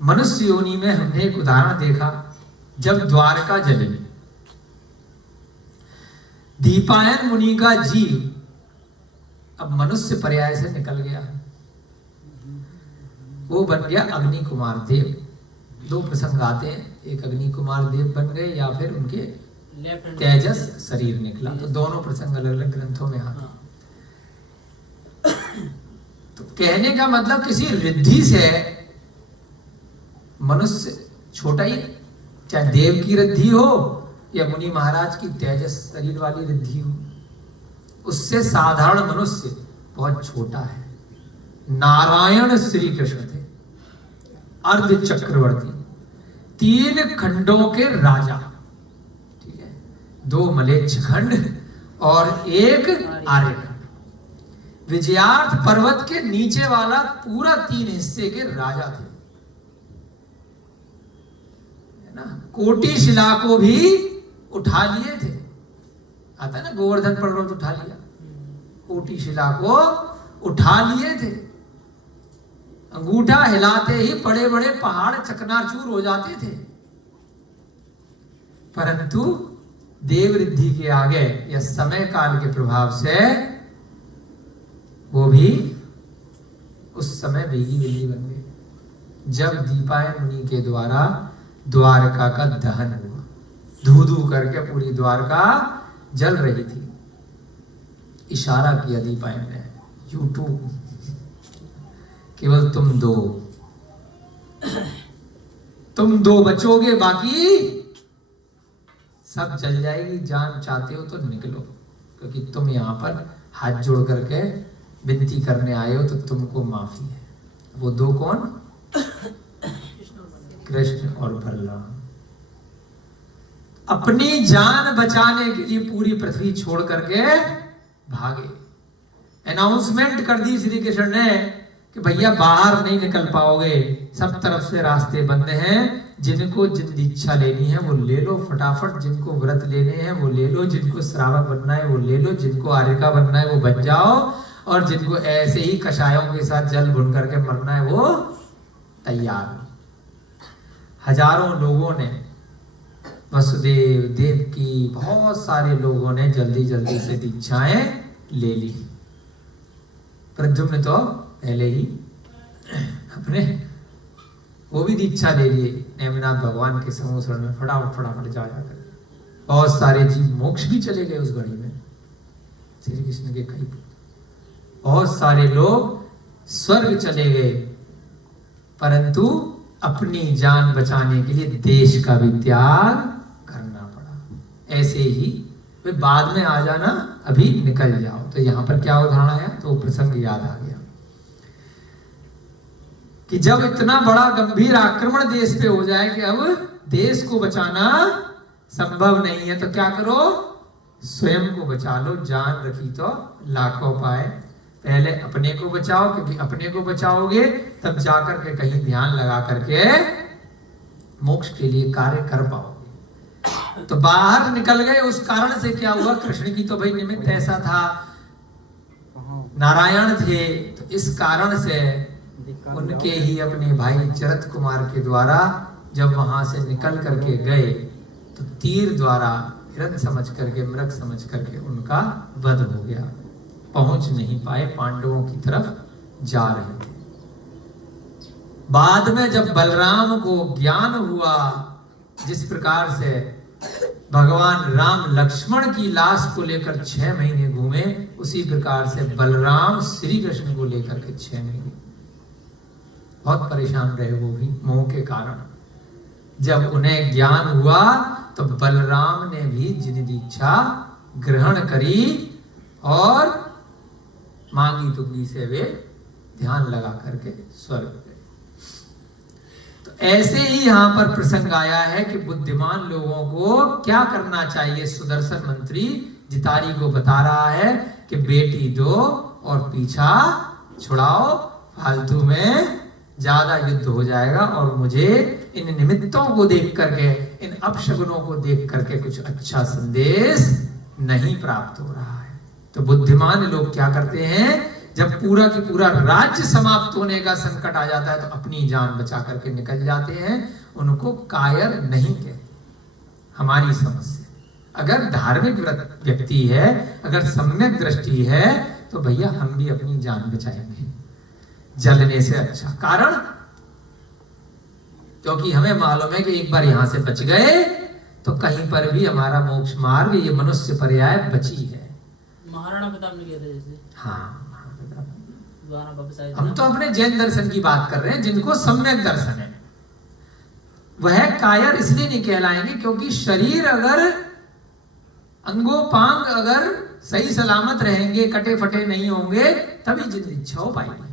मनुष्य योनि में हमने एक उदाहरण देखा, जब द्वारका जली, दीपायन मुनि का जीव अब मनुष्य पर्याय से निकल गया, वो बन गया अग्नि कुमार देव। 2 प्रसंग आते हैं, एक अग्नि कुमार देव बन गए या फिर उनके तेजस शरीर निकला। तो दोनों प्रसंग अलग अलग ग्रंथों में आते हैं। तो कहने का मतलब किसी रिद्धि से मनुष्य छोटा ही, चाहे देव की रिद्धि हो या मुनि महाराज की तेजस शरीर वाली रिद्धि हो, उससे साधारण मनुष्य बहुत छोटा है। नारायण श्री कृष्ण थे, अर्ध चक्रवर्ती, 3 खंडों के राजा, ठीक है, 2 मलेच्छ खंड और 1 आर्यखंड। विजयार्थ पर्वत के नीचे वाला पूरा 3 हिस्से के राजा थे, है ना। कोटि शिला को भी उठा लिए थे, आता है ना, गोवर्धन पर्वत उठा लिया, कोटि शिला को उठा लिए थे। अंगूठा हिलाते ही बड़े बड़े पहाड़ चकनाचूर हो जाते थे, परंतु देव रिद्धि के आगे या समय काल के प्रभाव से वो भी उस समय भीगी बिल्ली बन गए। जब दीपायन मुनि के द्वारा द्वारका का दहन हुआ, धू धू करके पूरी द्वारका जल रही थी, इशारा किया दीपायन ने, यूट्यूब केवल तुम दो बचोगे, बाकी सब जल जाएगी। जान चाहते हो तो निकलो, क्योंकि तुम यहाँ पर हाथ जोड़ करके विनती करने आए हो, तो तुमको माफी है। वो 2 कौन? कृष्ण और बलराम। अपनी जान बचाने के लिए पूरी पृथ्वी छोड़ करके भागे। अनाउंसमेंट कर दी श्री कृष्ण ने कि भैया बाहर नहीं निकल पाओगे, सब तरफ से रास्ते बंद हैं। जिनको जिन दीक्षा लेनी है वो ले लो फटाफट, जिनको व्रत लेने हैं वो ले लो, जिनको श्रावक बनना है वो ले लो, जिनको आर्यका बनना है वो बन जाओ, और जिनको ऐसे ही कषायों के साथ जल भुन करके मरना है वो तैयार। हजारों लोगों ने, वसुदेव, देवकी, बहुत सारे लोगों ने जल्दी जल्दी से दीक्षाएं ले ली। प्रद्युम्न तो पहले ही अपने वो भी दीक्षा ले लिए, नेमिनाथ भगवान के समूह में फटाफट जा जाकर। बहुत सारे जीव मोक्ष भी चले गए उस घड़ी में, श्री कृष्ण के कई। बहुत सारे लोग स्वर्ग चले गए, परंतु अपनी जान बचाने के लिए देश का भी त्याग करना पड़ा। ऐसे ही वे बाद में आ जाना, अभी निकल जाओ। तो यहाँ पर क्या उदाहरण आया, तो प्रसंग याद आ गया कि जब इतना बड़ा गंभीर आक्रमण देश पे हो जाए कि अब देश को बचाना संभव नहीं है, तो क्या करो, स्वयं को बचा लो। जान रखी तो लाखों पाए। पहले अपने को बचाओ, क्योंकि अपने को बचाओगे तब जाकर के कहीं ध्यान लगा करके मोक्ष के लिए कार्य कर पाओगे। तो बाहर निकल गए, उस कारण से क्या हुआ, कृष्ण की तो भाई निमित्त ऐसा था, नारायण थे, तो इस कारण से उनके ही अपने भाई चरत कुमार के द्वारा जब वहां से निकल करके गए, तो तीर द्वारा हिरण समझ करके, मृग समझ करके उनका वध हो गया। पहुंच नहीं पाए, पांडवों की तरफ जा रहे थे। बाद में जब बलराम को ज्ञान हुआ, जिस प्रकार से भगवान राम लक्ष्मण की लाश को लेकर 6 महीने घूमे, उसी प्रकार से बलराम श्री कृष्ण को लेकर के 6 महीने बहुत परेशान रहे, वो भी मोह के कारण। जब उन्हें ज्ञान हुआ तो बलराम ने भी जिन दीक्षा ग्रहण करी और मांगी तुंगी से वे ध्यान लगा करके स्वर्ग गए। तो ऐसे ही यहाँ पर प्रसंग आया है कि बुद्धिमान लोगों को क्या करना चाहिए। सुदर्शन मंत्री जितारी को बता रहा है कि बेटी दो और पीछा छुड़ाओ, फालतू में ज्यादा युद्ध हो जाएगा, और मुझे इन निमित्तों को देख करके, इन अपशगुनों को देख करके कुछ अच्छा संदेश नहीं प्राप्त हो रहा है। तो बुद्धिमान लोग क्या करते हैं, जब पूरा की पूरा राज्य समाप्त होने का संकट आ जाता है तो अपनी जान बचा करके निकल जाते हैं। उनको कायर नहीं कहते। हमारी समझ से अगर धार्मिक व्यक्ति है, अगर सम्यक दृष्टि है, तो भैया हम भी अपनी जान बचाएंगे जलने से अच्छा। कारण क्योंकि हमें मालूम है कि एक बार यहां से बच गए तो कहीं पर भी हमारा मोक्ष मार्ग, ये मनुष्य पर्याय बची है। महाराणा प्रताप ने किया था जैसे। हाँ, हम तो अपने जैन दर्शन की बात कर रहे हैं, जिनको सम्यक दर्शन है। वह कायर इसलिए नहीं कहलाएंगे क्योंकि शरीर अगर, अंगोपांग अगर सही सलामत रहेंगे, कटे फटे नहीं होंगे, तभी जिंदगी इच्छा हो पाएगी।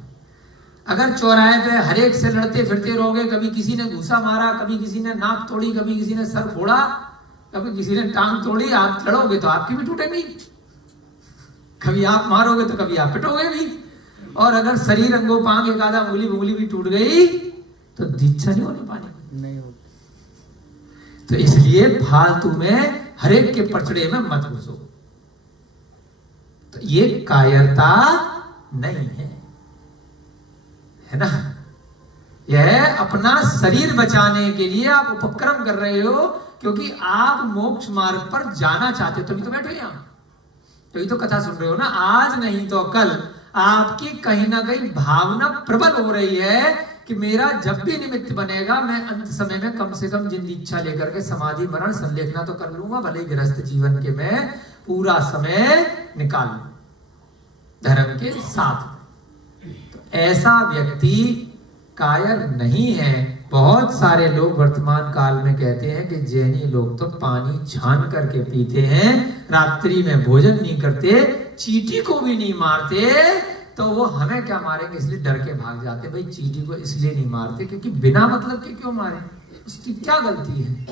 अगर चौराहे पे हर एक से लड़ते फिरते रहोगे, कभी किसी ने घूसा मारा, कभी किसी ने नाक तोड़ी, कभी किसी ने सर फोड़ा, कभी किसी ने टांग तोड़ी, आप लड़ोगे तो आपकी भी टूटेंगी। कभी आप मारोगे तो कभी आप पिटोगे भी। और अगर शरीर अंगोपांग एक आधा उंगली भी टूट गई तो दीक्षा नहीं होने पानी नहीं होती। तो इसलिए फालतू में हरेक के पचड़े में मत घुसो। तो ये कायरता नहीं है ना। यह अपना शरीर बचाने के लिए आप उपक्रम कर रहे हो, क्योंकि आप मोक्ष मार्ग पर जाना चाहते हो, तभी तो बैठे यहां, तभी तो कथा सुन रहे हो ना। आज नहीं तो कल आपकी कहीं ना कहीं भावना प्रबल हो रही है कि मेरा जब भी निमित्त बनेगा मैं अंत समय में कम से कम जिंदगी इच्छा लेकर के समाधि मरण संलेखना तो कर लूंगा, भले ही गृहस्थ जीवन के मैं पूरा समय निकाल लूं धर्म के साथ। तो ऐसा व्यक्ति कायर नहीं है। बहुत सारे लोग वर्तमान काल में कहते हैं कि जैनी लोग तो पानी छान करके पीते हैं, रात्रि में भोजन नहीं करते, चींटी को भी नहीं मारते, तो वो हमें क्या मारेंगे इसलिए डर के भाग जाते। भाई चींटी को इसलिए नहीं मारते क्योंकि बिना मतलब के क्यों मारे, उसकी क्या गलती है।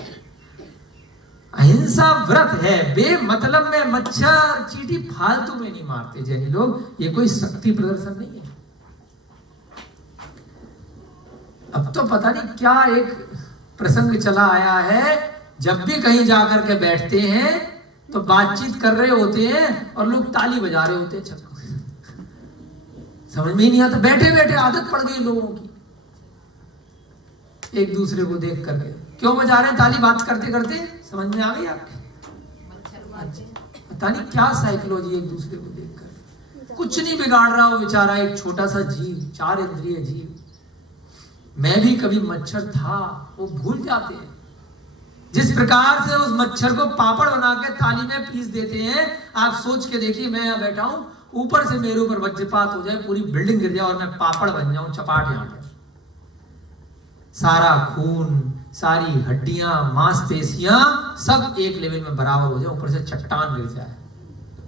अहिंसा व्रत है, बेमतलब में मच्छर चींटी फालतू में नहीं मारते जैनी लोग। ये कोई शक्ति प्रदर्शन नहीं है। अब तो पता नहीं क्या एक प्रसंग चला आया है, जब भी कहीं जाकर के बैठते हैं तो बातचीत कर रहे होते हैं और लोग ताली बजा रहे होते हैं। समझ में ही नहीं आता, बैठे बैठे आदत पड़ गई लोगों की एक दूसरे को देख करके। क्यों बजा रहे हैं ताली बात करते करते, समझ में आ गई आपके? पता नहीं क्या साइकोलॉजी एक दूसरे को देख कर। कुछ नहीं बिगाड़ रहा वो बेचारा, एक छोटा सा जीव, 4 इंद्रिय जीव। मैं भी कभी मच्छर था, वो भूल जाते हैं। जिस प्रकार से उस मच्छर को पापड़ बना के थाली में पीस देते हैं, आप सोच के देखिए, मैं यहाँ बैठा हूं, ऊपर से मेरे ऊपर वज्रपात हो जाए, पूरी बिल्डिंग गिर जाए और मैं पापड़ बन जाऊं चपाट यहाँ पे। सारा खून, सारी हड्डियां, मांसपेशियां सब एक लेवल में बराबर हो जाए, ऊपर से चट्टान गिर जाए।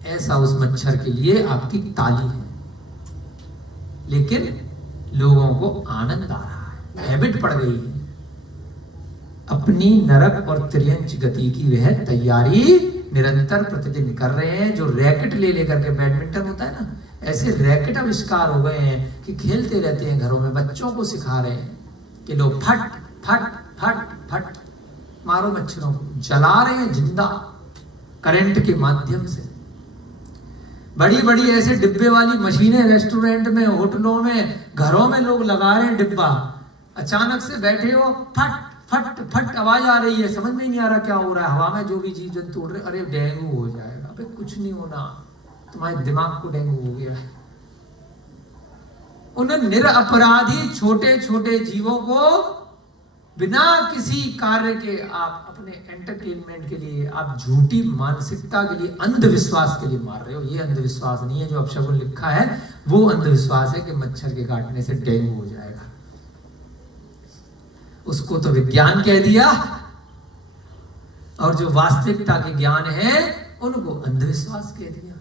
ऐसा उस मच्छर के लिए आपकी ताली है। लेकिन लोगों को आनंद आ रहा है, हैबिट पड़ गई है। अपनी नरक और त्रियंच गति की वह तैयारी निरंतर प्रतिदिन कर रहे हैं। जो रैकेट ले लेकर के बैडमिंटन होता है ना, ऐसे रैकेट आविष्कार हो गए हैं कि खेलते रहते हैं घरों में, बच्चों को सिखा रहे हैं कि लोग फट फट फट फट मारो मच्छरों को, जला रहे हैं जिंदा करंट के माध्यम से। बड़ी बड़ी ऐसे डिब्बे वाली मशीनें रेस्टोरेंट में, होटलों में, घरों में लोग लगा रहे हैं डिब्बा। अचानक से बैठे हो, फट फट फट आवाज आ रही है, समझ में ही नहीं आ रहा क्या हो रहा है। हवा में जो भी जीव जंतु उड़ रहे, अरे डेंगू हो जाएगा। अबे कुछ नहीं होना, तुम्हारे दिमाग को डेंगू हो गया है। उन निरपराधी छोटे छोटे जीवों को बिना किसी कार्य के आप अपने एंटरटेनमेंट के लिए, आप झूठी मानसिकता के लिए, अंधविश्वास के लिए मार रहे हो। ये अंधविश्वास नहीं है जो अपशगुन लिखा है, वो अंधविश्वास है कि मच्छर के काटने से डेंगू हो जाएगा। उसको तो विज्ञान कह दिया, और जो वास्तविकता के ज्ञान है उनको अंधविश्वास कह दिया।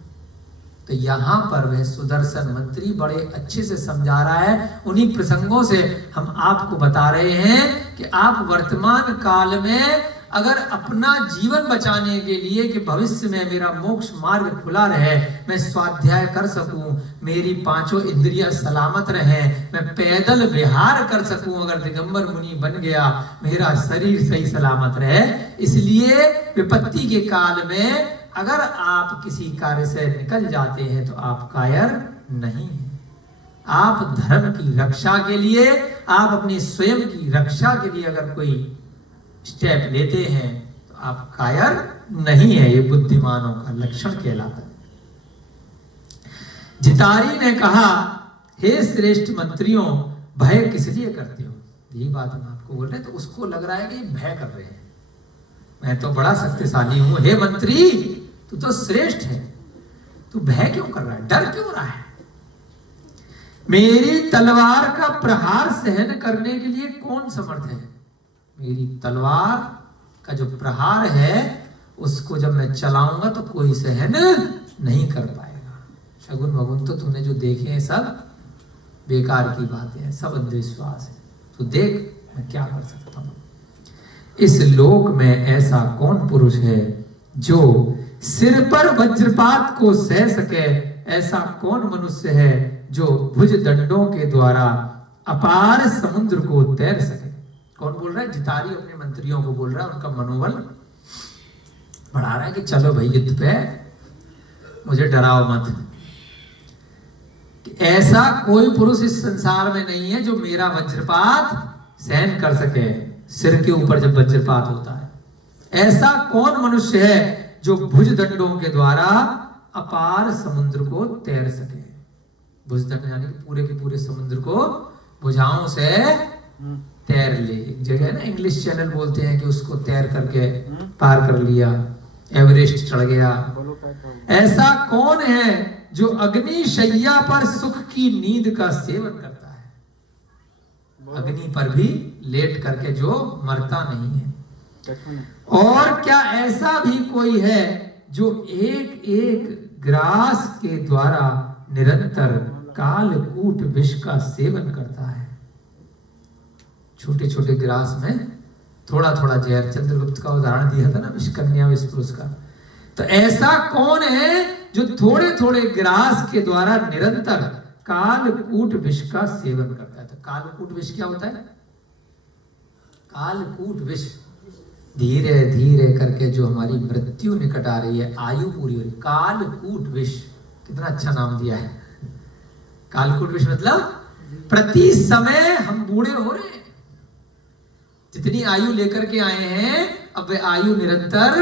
तो यहां पर वह सुदर्शन मंत्री बड़े अच्छे से समझा रहा है। उन्हीं प्रसंगों से हम आपको बता रहे हैं कि आप वर्तमान काल में अगर अपना जीवन बचाने के लिए, कि भविष्य में मेरा मोक्ष मार्ग खुला रहे, मैं स्वाध्याय कर सकूं, मेरी 5 इंद्रियां सलामत रहे, मैं पैदल विहार कर सकूं, अगर दिगंबर मुनि बन गया, मेरा शरीर सही सलामत रहे, इसलिए विपत्ति के काल में अगर आप किसी कार्य से निकल जाते हैं तो आप कायर नहीं हैं। आप धर्म की रक्षा के लिए, आप अपनी स्वयं की रक्षा के लिए अगर कोई स्टेप लेते हैं तो आप कायर नहीं है। ये बुद्धिमानों का लक्षण कहलाता है। जितारी ने कहा, हे श्रेष्ठ मंत्रियों, भय किस लिए करते हो? यही बात हम आपको बोल रहे हैं। तो उसको लग रहा है कि भय कर रहे हैं, मैं तो बड़ा शक्तिशाली हूं। हे मंत्री, तू तो श्रेष्ठ है, तू भय क्यों कर रहा है, डर क्यों रहा है? मेरी तलवार का प्रहार सहन करने के लिए कौन समर्थ है? मेरी तलवार का जो प्रहार है उसको जब मैं चलाऊंगा तो कोई सहन नहीं कर पाएगा। शगुन वगुन तो तूने जो देखे हैं सब बेकार की बातें हैं, सब अंधविश्वास है। तो देख मैं क्या कर सकता हूं। इस लोक में ऐसा कौन पुरुष है जो सिर पर वज्रपात को सह सके, ऐसा कौन मनुष्य है जो भुज दंडों के द्वारा अपार समुद्र को तैर सके। कौन बोल रहा है? जितारी अपने मंत्रियों को बोल रहा है, उनका मनोबल बढ़ा रहा है कि चलो भाई युद्ध पे, मुझे डराओ मत। ऐसा कोई पुरुष इस संसार में नहीं है जो मेरा वज्रपात सहन कर सके। सिर के ऊपर जब वज्रपात होता है, ऐसा कौन मनुष्य है जो भुज दंडों के द्वारा अपार समुद्र को तैर सके। भुजदंड यानी कि पूरे के पूरे समुद्र को भुजाओं से तैर ले। एक जगह ना इंग्लिश चैनल बोलते हैं कि उसको तैर करके पार कर लिया, एवरेस्ट चढ़ गया। ऐसा कौन है जो अग्नि शैया पर सुख की नींद का सेवन करता है। अग्नि पर भी लेट करके जो मरता नहीं है। और क्या ऐसा भी कोई है जो एक एक ग्रास के द्वारा निरंतर कालकूट विष का सेवन करता है। छोटे छोटे ग्रास में थोड़ा थोड़ा जहर, चंद्रगुप्त का उदाहरण दिया था ना विषकन्या विषपुरुष का। तो ऐसा कौन है जो थोड़े थोड़े ग्रास के द्वारा निरंतर कालकूट विष का सेवन करता है। तो कालकूट विष क्या होता है? कालकूट विष धीरे धीरे करके जो हमारी मृत्यु निकट आ रही है, आयु पूरी हो रही, कालकूट विष। कितना अच्छा नाम दिया है कालकूट विष। मतलब प्रति समय हम बूढ़े हो रहे हैं। जितनी आयु लेकर के आए हैं, अब वे आयु निरंतर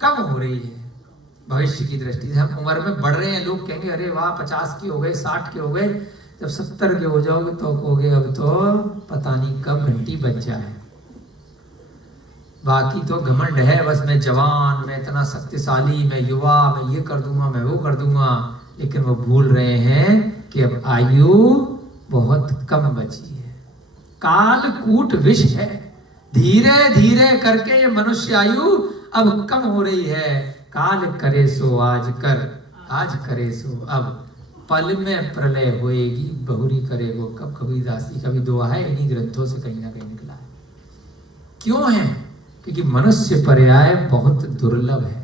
कम हो रही है। भविष्य की दृष्टि से हम उम्र में बढ़ रहे हैं। लोग कहेंगे अरे वाह 50 के हो गए, 60 के हो गए। जब 70 के हो जाओगे तो कहोगे अब तो पता नहीं कब घंटी बज जाए। बाकी तो घमंड है, बस मैं जवान, मैं इतना शक्तिशाली, मैं युवा, मैं ये कर दूंगा, मैं वो कर दूंगा। लेकिन वो भूल रहे हैं कि अब आयु बहुत कम बची है। कालकूट विष है। धीरे धीरे करके ये मनुष्य आयु अब कम हो रही है। काल करे सो आज कर, आज करे सो अब, पल में प्रलय होएगी बहुरी करे वो कब। कबीरदासी का भी दुआ है, इन्हीं ग्रंथों से कहीं ना कहीं निकला है। क्यों है? क्योंकि मनुष्य पर्याय बहुत दुर्लभ है।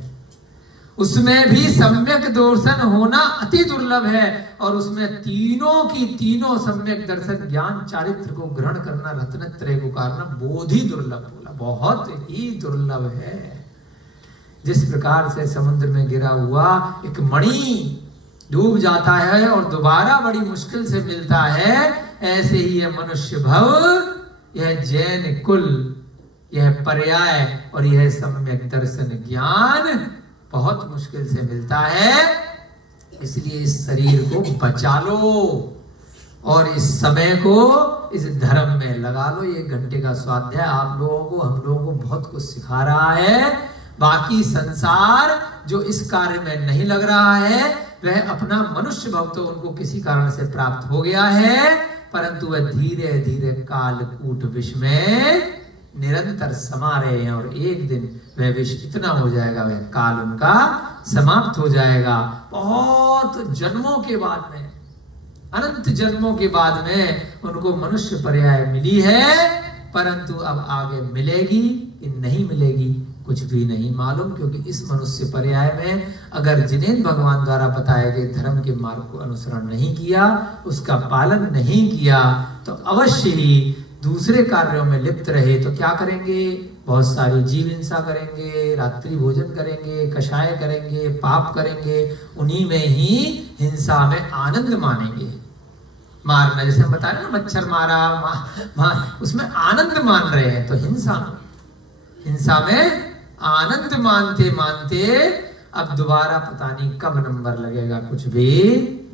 उसमें भी सम्यक दर्शन होना अति दुर्लभ है। और उसमें तीनों की तीनों सम्यक दर्शन ज्ञान चारित्र को ग्रहण करना, रत्नत्रय को करना बोधि दुर्लभ बोला, बहुत ही दुर्लभ है। जिस प्रकार से समुद्र में गिरा हुआ एक मणि डूब जाता है और दोबारा बड़ी मुश्किल से मिलता है, ऐसे ही यह मनुष्य भव, यह जैन कुल, यह पर्याय और यह सम्यक दर्शन ज्ञान बहुत मुश्किल से मिलता है। इसलिए इस शरीर को बचा लो और इस समय को इस धर्म में लगा लो। ये घंटे का स्वाध्याय आप लोगों को, हम लोगों को बहुत कुछ सिखा रहा है। बाकी संसार जो इस कार्य में नहीं लग रहा है, वह अपना मनुष्य भव तो उनको किसी कारण से प्राप्त हो गया है, परंतु वह धीरे धीरे कालकूट विष में निरंतर समा रहे हैं। और एक दिन वह विष इतना हो जाएगा, वह काल उनका समाप्त हो जाएगा। बहुत जन्मों के बाद में, अनंत जन्मों के बाद में उनको मनुष्य पर्याय मिली है, परंतु अब आगे मिलेगी कि नहीं मिलेगी कुछ भी नहीं मालूम। क्योंकि इस मनुष्य पर्याय में अगर जिनेन्द्र भगवान द्वारा बताए गए धर्म के मार्ग को अनुसरण नहीं किया, उसका पालन नहीं किया, तो अवश्य ही दूसरे कार्यों में लिप्त रहे तो क्या करेंगे? बहुत सारी जीव हिंसा करेंगे, रात्रि भोजन करेंगे, कषाय करेंगे, पाप करेंगे। उन्हीं में ही हिंसा में आनंद मानेंगे। मारना, जैसे हम बता रहे हैं ना, मच्छर मारा, उसमें आनंद मान रहे हैं। तो हिंसा में आनंद मानते मानते अब दोबारा पता नहीं कब नंबर लगेगा, कुछ भी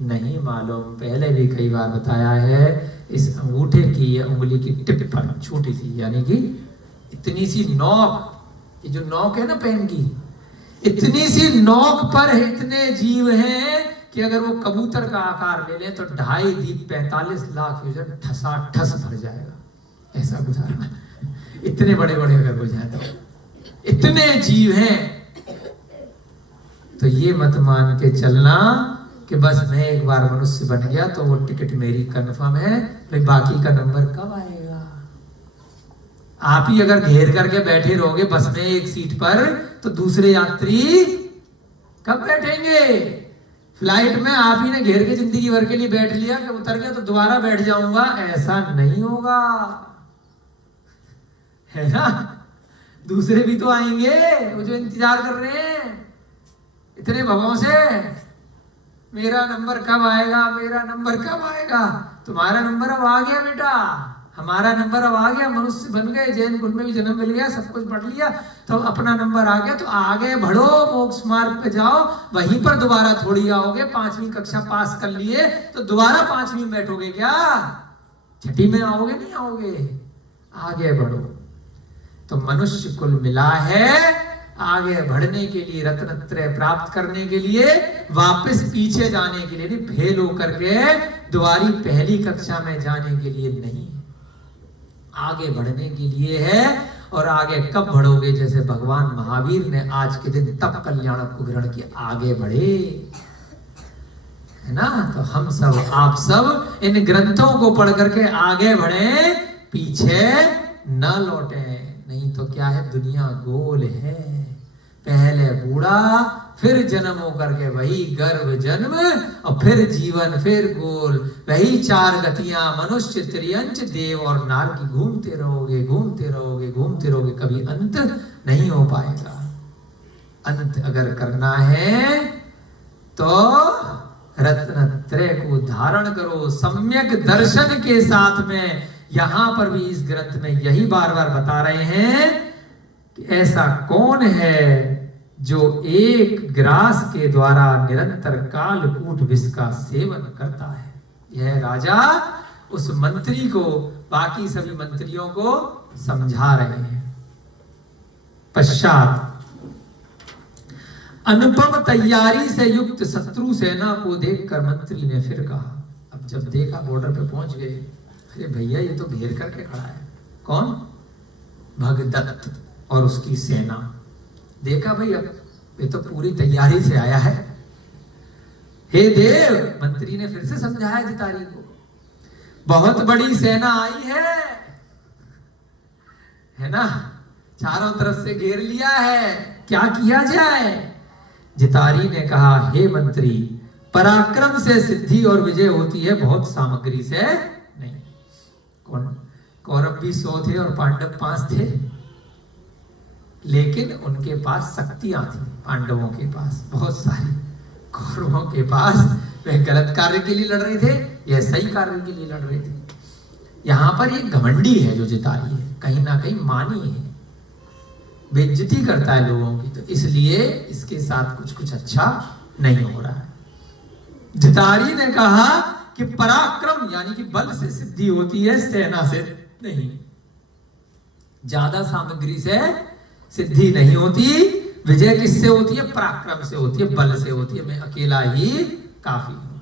नहीं मालूम। पहले भी कई बार बताया है, इस अंगूठे की उंगली की टिप पर छोटी सी, यानी कि इतनी सी नोक, ये जो नोक है ना पैन की, इतनी सी नोक पर इतने जीव हैं कि अगर वो कबूतर का आकार ले ले तो 2.5 दीप 45 लाख योजन ठसा ठस भर जाएगा। ऐसा गुजारा, इतने बड़े बड़े अगर हो जाए तो इतने जीव हैं। तो ये मत मान के चलना कि बस मैं एक बार मनुष्य बन गया तो वो टिकट मेरी कंफर्म है, भाई बाकी का नंबर कब आएगा? आप ही अगर घेर करके बैठे रहोगे बस में एक सीट पर, तो दूसरे यात्री कब बैठेंगे? फ्लाइट में आप ही ने घेर के जिंदगी भर के लिए बैठ लिया कि उतर गया तो दोबारा बैठ जाऊंगा, ऐसा नहीं होगा, है ना? दूसरे भी तो आएंगे वो जो इंतजार कर रहे हैं इतने भवों से, मेरा नंबर कब आएगा, मेरा नंबर कब आएगा। तुम्हारा नंबर अब आ गया बेटा, हमारा नंबर अब आ गया, मनुष्य बन गए, जैन कुल में भी जन्म मिल गया, सब कुछ पढ़ लिया, तो अपना नंबर आ गया, तो आगे बढ़ो, मोक्ष मार्ग पे जाओ। वहीं पर दोबारा थोड़ी आओगे, 5वीं कक्षा पास कर लिए तो दोबारा 5वीं में बैठोगे क्या? छठी में आओगे? नहीं आओगे, आगे बढ़ो। तो मनुष्य कुल मिला है आगे बढ़ने के लिए, रत्नत्रय प्राप्त करने के लिए, वापस पीछे जाने के लिए नहीं, फेल होकर के दोबारी पहली कक्षा में जाने के लिए नहीं, आगे बढ़ने के लिए है। और आगे कब बढ़ोगे? जैसे भगवान महावीर ने आज के दिन तप कल्याण को ग्रहण किया, आगे बढ़े, है ना? तो हम सब, आप सब इन ग्रंथों को पढ़ करके आगे बढ़े, पीछे न लौटे, नहीं तो क्या है, दुनिया गोल है, पहले बूढ़ा फिर जन्म होकर के वही गर्भ जन्म, और फिर जीवन फिर गोल, वही 4 गतियां, मनुष्य, त्रियंच, देव और नार की, घूमते रहोगे, घूमते रहोगे, घूमते रहोगे, कभी अंत नहीं हो पाएगा। अंत अगर करना है तो रत्नत्रय को धारण करो, सम्यक दर्शन के साथ में। यहां पर भी इस ग्रंथ में यही बार बार बता रहे हैं कि ऐसा कौन है जो एक ग्रास के द्वारा निरंतर कालकूट विष का सेवन करता है। यह राजा उस मंत्री को, बाकी सभी मंत्रियों को समझा रहे हैं। पश्चात अनुपम तैयारी से युक्त शत्रु सेना को देखकर मंत्री ने फिर कहा, अब जब देखा बॉर्डर पे पहुंच गए, अरे भैया ये तो घेर करके खड़ा है, कौन? भगदत्त और उसकी सेना। देखा भाई अब ये तो पूरी तैयारी से आया है। हे देव, मंत्री ने फिर से समझाया जितारी को, बहुत बड़ी सेना आई है ना, चारों तरफ से घेर लिया है, क्या किया जाए? जितारी ने कहा, हे मंत्री, पराक्रम से सिद्धि और विजय होती है, बहुत सामग्री से नहीं। कौरव भी 100 थे और पांडव 5 थे, लेकिन उनके पास शक्तियां थी, पांडवों के पास बहुत सारी, कौरवों के पास वह गलत कार्य के लिए लड़ रहे थे, यह सही कार्य के लिए लड़ रहे थे। यहां पर एक घमंडी है जो जितारी है, कहीं ना कहीं मानी है, बेइज्जती करता है लोगों की, तो इसलिए इसके साथ कुछ कुछ अच्छा नहीं हो रहा है। जितारी ने कहा कि पराक्रम यानी कि बल से सिद्धि होती है, सेना से नहीं, ज्यादा सामग्री से सिद्धि नहीं होती। विजय किससे होती है? पराक्रम से होती है, बल से होती है। मैं अकेला ही काफी हूं।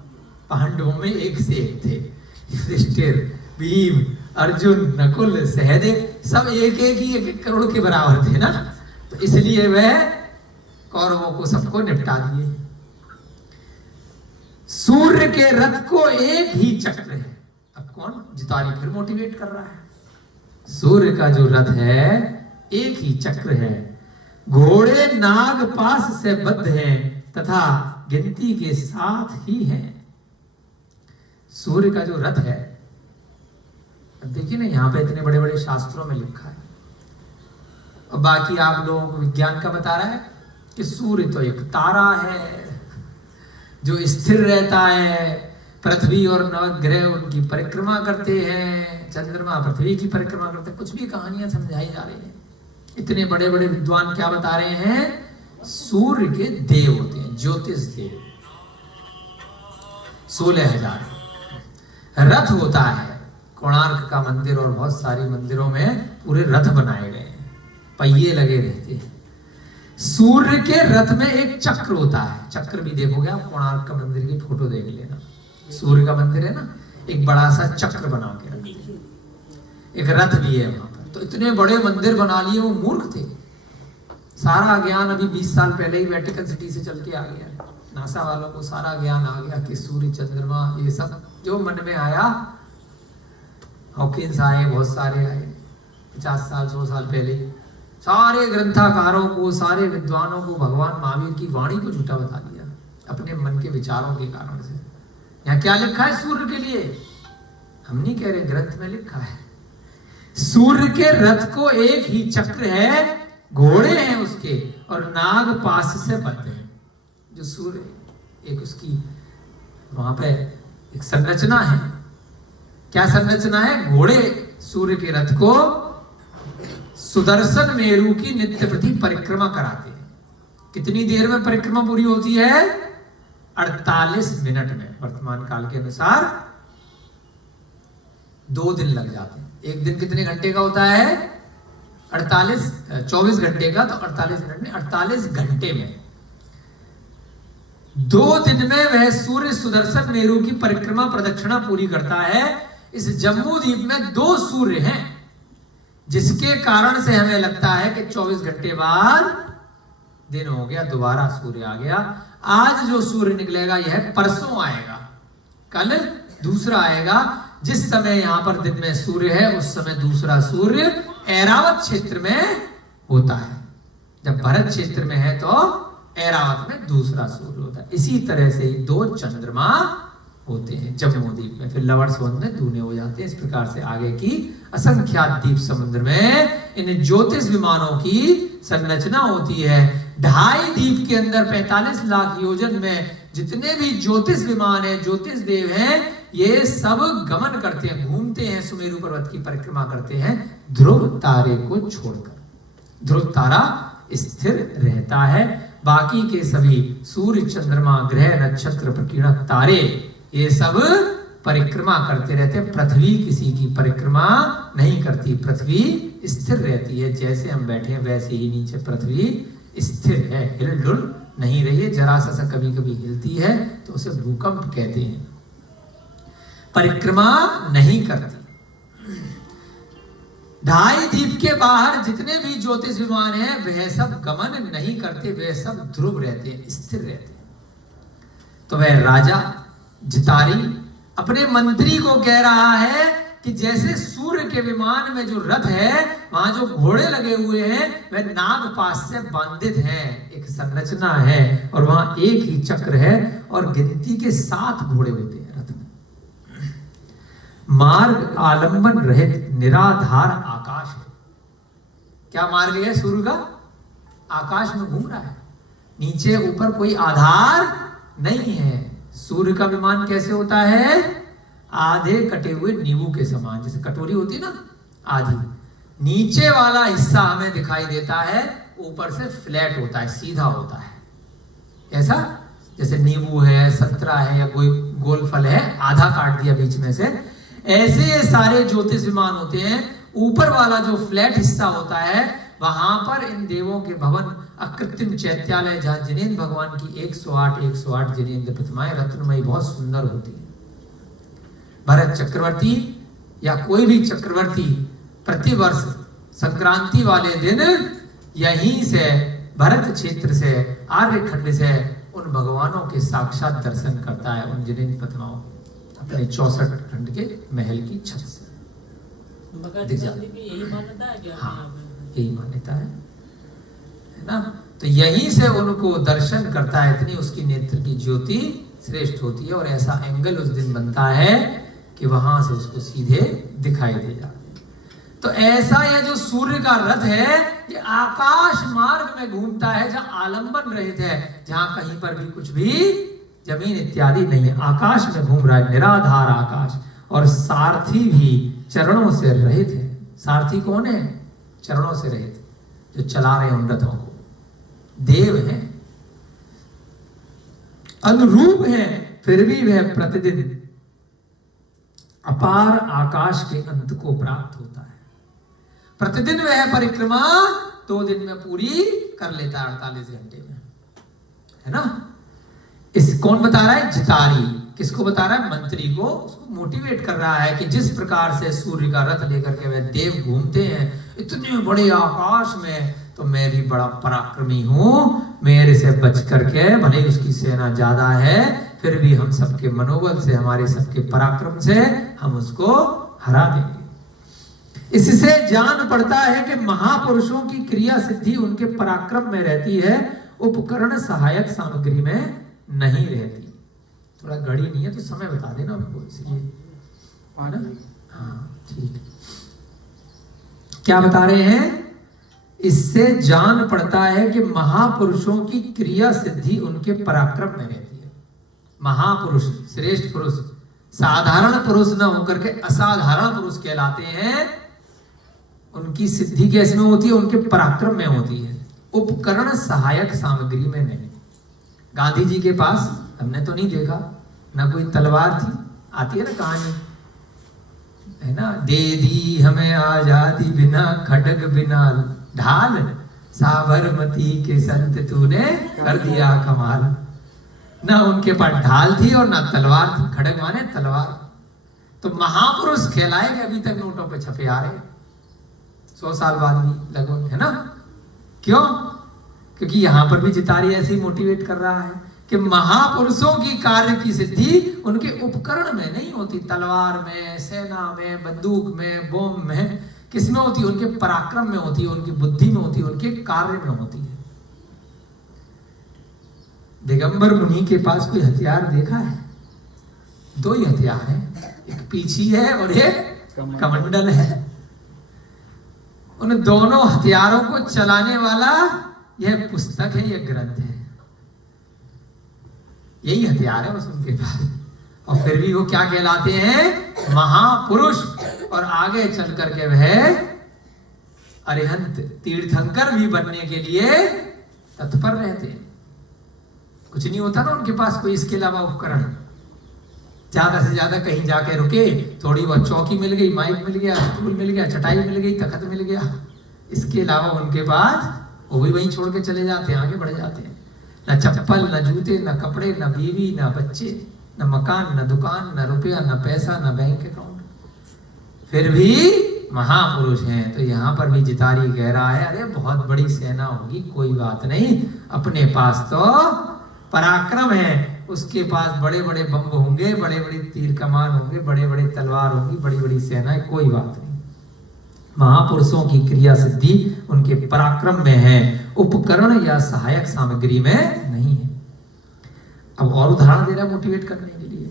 पांडवों में एक से एक थे, युधिष्ठिर, भीम, अर्जुन, नकुल, सहदेव, सब एक एक करोड़ के बराबर थे ना, तो इसलिए वह कौरवों को सबको निपटा दिए। सूर्य के रथ को एक ही चक्र है। अब कौन? जितारी फिर मोटिवेट कर रहा है, सूर्य का जो रथ है एक ही चक्र है, घोड़े नाग पास से बद्ध हैं तथा गिनती के साथ ही हैं। सूर्य का जो रथ है, देखिए ना, यहां पे इतने बड़े बड़े शास्त्रों में लिखा है, और बाकी आप लोगों को विज्ञान का बता रहा है कि सूर्य तो एक तारा है जो स्थिर रहता है, पृथ्वी और नवग्रह उनकी परिक्रमा करते हैं, चंद्रमा पृथ्वी की परिक्रमा करते हैं, कुछ भी कहानियां समझाई जा रही हैं। इतने बड़े बड़े विद्वान क्या बता रहे हैं? सूर्य के देव होते हैं, ज्योतिष देव, 16,000 रथ होता है। कोणार्क का मंदिर और बहुत सारे मंदिरों में पूरे रथ बनाए गए हैं, पहिए लगे रहते हैं। सूर्य के रथ में एक चक्र होता है, चक्र भी देखोगे आप, कोणार्क का मंदिर की फोटो देख लेना, सूर्य का मंदिर है ना, एक बड़ा सा चक्र बना के रखते हैं, एक रथ भी है वहां पर। तो इतने बड़े मंदिर बना लिए, वो मूर्ख थे। सारा ज्ञान अभी 20 साल पहले ही वेटिकन सिटी से चल के आ गया है, नासा वालों को सारा ज्ञान आ गया कि सूर्य, चंद्रमा, ये सब जो मन में आया, हॉकिंस आए, बहुत सारे आए 50 साल 100 साल पहले, सारे ग्रंथाकारों को, सारे विद्वानों को भगवान महावीर की वाणी को झूठा बता दिया अपने मन के विचारों के कारण से। यहाँ क्या लिखा है सूर्य के लिए? हम नहीं कह रहे, ग्रंथ में लिखा है। सूर्य के रथ को एक ही चक्र है, घोड़े हैं उसके और नाग पास से बंध है। जो सूर्य एक उसकी वहां पे एक संरचना है। क्या संरचना है? घोड़े सूर्य के रथ को सुदर्शन मेरु की नित्य प्रति परिक्रमा कराते हैं। कितनी देर में परिक्रमा पूरी होती है? 48 मिनट में। वर्तमान काल के अनुसार 2 दिन लग जाते हैं। एक दिन कितने घंटे का होता है? 24 घंटे का, तो 48 मिनट में 48 घंटे में 2 दिन में वह सूर्य सुदर्शन मेरु की परिक्रमा प्रदक्षिणा पूरी करता है। इस जम्मू द्वीप में 2 सूर्य हैं, जिसके कारण से हमें लगता है कि 24 घंटे बाद दिन हो गया, दोबारा सूर्य आ गया। आज जो सूर्य निकलेगा यह परसों आएगा, कल दूसरा आएगा। जिस समय यहां पर दिन में सूर्य है, उस समय दूसरा सूर्य ऐरावत क्षेत्र में होता है। जब भरत क्षेत्र में है तो ऐरावत में दूसरा सूर्य होता है। इसी तरह से 2 चंद्रमा होते हैं जम्मू द्वीप में, फिर लवण समुद्र में दूने हो जाते हैं। इस प्रकार से आगे की असंख्यात द्वीप समुद्र में इन ज्योतिष विमानों की संरचना होती है। 2.5 द्वीप के अंदर 45 लाख योजन में जितने भी ज्योतिष विमान है, ज्योतिष देव हैं, ये सब गमन करते हैं, घूमते हैं, सुमेरु पर्वत की परिक्रमा करते हैं ध्रुव तारे को छोड़कर। ध्रुव तारा स्थिर रहता है, बाकी के सभी सूर्य, चंद्रमा, ग्रह, नक्षत्र, प्रकीर्णक तारे ये सब परिक्रमा करते रहते हैं। पृथ्वी किसी की परिक्रमा नहीं करती, पृथ्वी स्थिर रहती है। जैसे हम बैठे हैं वैसे ही नीचे पृथ्वी स्थिर है, हिल डुल नहीं रही है। जरा सा कभी कभी हिलती है तो उसे भूकंप कहते हैं। परिक्रमा नहीं करती। 2.5 द्वीप के बाहर जितने भी ज्योतिष विमान हैं वह सब गमन नहीं करते, वह सब ध्रुव रहते हैं, स्थिर रहते हैं। तो वह राजा जितारी अपने मंत्री को कह रहा है कि जैसे सूर्य के विमान में जो रथ है, वहां जो घोड़े लगे हुए हैं वह नाग पास से बांधित हैं, एक संरचना है, और वहां एक ही चक्र है और गिनती के 7 घोड़े होते हैं रथ में। मार्ग आलंबन रहित निराधार आकाश है। क्या मार्ग है सूर्य का? आकाश में घूम रहा है, नीचे ऊपर कोई आधार नहीं है। सूर्य का विमान कैसे होता है? आधे कटे हुए नींबू के समान, जैसे कटोरी होती है ना आधी, नीचे वाला हिस्सा हमें दिखाई देता है, ऊपर से फ्लैट होता है, सीधा होता है। ऐसा जैसे नींबू है, संतरा है या कोई गोल फल है, आधा काट दिया बीच में से, ऐसे ये सारे ज्योतिष विमान होते हैं। ऊपर वाला जो फ्लैट हिस्सा होता है, वहां पर इन देवों के भवन, अकृत्रिम चैत्यालय, जहां जिनेंद्र भगवान की 108 जिनेंद्र प्रतिमाएं रत्नमयी बहुत सुंदर होती है। भरत चक्रवर्ती या कोई भी चक्रवर्ती प्रतिवर्ष संक्रांति वाले दिन यहीं से, भरत क्षेत्र से, आर्यखंड से उन भगवानों के साक्षात दर्शन करता है, उन जिनेंद्र प्रतिमाओं अपने 64 खंड के महल की छत से दिख जाती है। यही मान्यता है क्या? हाँ, यही मान्यता है ना। तो यहीं से उनको दर्शन करता है, इतनी उसकी नेत्र की ज्योति श्रेष्ठ होती है। और ऐसा एंगल उस दिन बनता है कि वहां से उसको सीधे दिखाई दे जाते। तो ऐसा ये जो सूर्य का रथ है, ये आकाश मार्ग में घूमता है, जहां आलंबन रहित है, जहां कहीं पर भी कुछ भी जमीन इत्यादि नहीं है, आकाश में घूम रहा है, निराधार आकाश। और सारथी भी चरणों से रहित है। सारथी कौन है? चरणों से रहित, जो चला रहे हैं उन रथों को, देव हैं, अनुरूप हैं, फिर भी वह प्रतिदिन अपार आकाश के अंत को प्राप्त होता है। प्रतिदिन वह परिक्रमा 2 दिन में पूरी कर लेता है, 48 घंटे में, है ना। इस कौन बता रहा है? जितारी। किसको बता रहा है? मंत्री को। उसको मोटिवेट कर रहा है कि जिस प्रकार से सूर्य का रथ लेकर के वह देव घूमते हैं इतने बड़े आकाश में, तो मैं भी बड़ा पराक्रमी हूं, मेरे से बच करके, भले उसकी सेना ज्यादा है, फिर भी हम सबके मनोबल से, हमारे सबके पराक्रम से हम उसको हरा देंगे। इससे जान पड़ता है कि महापुरुषों की क्रिया सिद्धि उनके पराक्रम में रहती है, उपकरण सहायक सामग्री में नहीं रहती। थोड़ा घड़ी नहीं है तो समय बता देना हमको, इसलिए है ना? हाँ ठीक। क्या बता रहे हैं? इससे जान पड़ता है कि महापुरुषों की क्रिया सिद्धि उनके पराक्रम में रहती है। महापुरुष, श्रेष्ठ पुरुष, साधारण पुरुष न होकर के असाधारण पुरुष कहलाते हैं। उनकी सिद्धि कैसे में होती है? उनके पराक्रम में होती है, उपकरण सहायक सामग्री में नहीं। गांधी जी के पास हमने तो नहीं देखा ना कोई तलवार थी, आती है ना कहानी, है ना, दे दी हमें आजादी बिना खड्ग बिना ढाल, साबरमती के संत तूने कर दिया कमाल। ना उनके पास ढाल थी और ना तलवार थी। खड्ग माने तलवार। तो महापुरुष कहलाए कि अभी तक नोटों पे छपे आ रहे, 100 साल बाद भी लगभग, है ना? क्यों? क्योंकि यहां पर भी जितारी ऐसे मोटिवेट कर रहा है कि महापुरुषों की कार्य की सिद्धि उनके उपकरण में नहीं होती, तलवार में, सेना में, बंदूक में, बम में, किसमें होती है? उनके पराक्रम में होती है, उनकी बुद्धि में होती है, उनके कार्य में होती है। दिगंबर मुनि के पास कोई हथियार देखा है? 2 ही हथियार है, एक पीछी है और एक कमंडल है। उन दोनों हथियारों को चलाने वाला यह पुस्तक है, यह ग्रंथ है, यही हथियार है बस उनके पास। और फिर भी वो क्या कहलाते हैं? महापुरुष। और आगे चल करके वह अरिहंत, तीर्थंकर भी बनने के लिए तत्पर रहते हैं। कुछ नहीं होता ना उनके पास कोई इसके अलावा उपकरण। ज्यादा से ज्यादा कहीं जाके रुके, थोड़ी बहुत चौकी मिल गई, माइक मिल गया, स्टूल मिल गया, चटाई मिल गई, तख्त मिल गया, इसके अलावा उनके पास वो भी वहीं छोड़ के चले जाते हैं, आगे बढ़ जाते हैं। न चप्पल, न जूते, न कपड़े, न बीवी, न बच्चे, न मकान, न दुकान, न रुपया, न पैसा, न बैंक अकाउंट, फिर भी महापुरुष हैं। तो यहाँ पर भी जितारी कह रहा है, अरे बहुत बड़ी सेना होगी, कोई बात नहीं, अपने पास तो पराक्रम है, उसके पास बड़े बड़े बम होंगे, बड़े बड़े तीर कमान होंगे, बड़े बड़े तलवार होंगी, बड़ी बड़ी सेना है, कोई बात नहीं। महापुरुषों की क्रिया सिद्धि उनके पराक्रम में है, उपकरण या सहायक सामग्री में नहीं है। अब और उदाहरण दे रहा है मोटिवेट करने के लिए।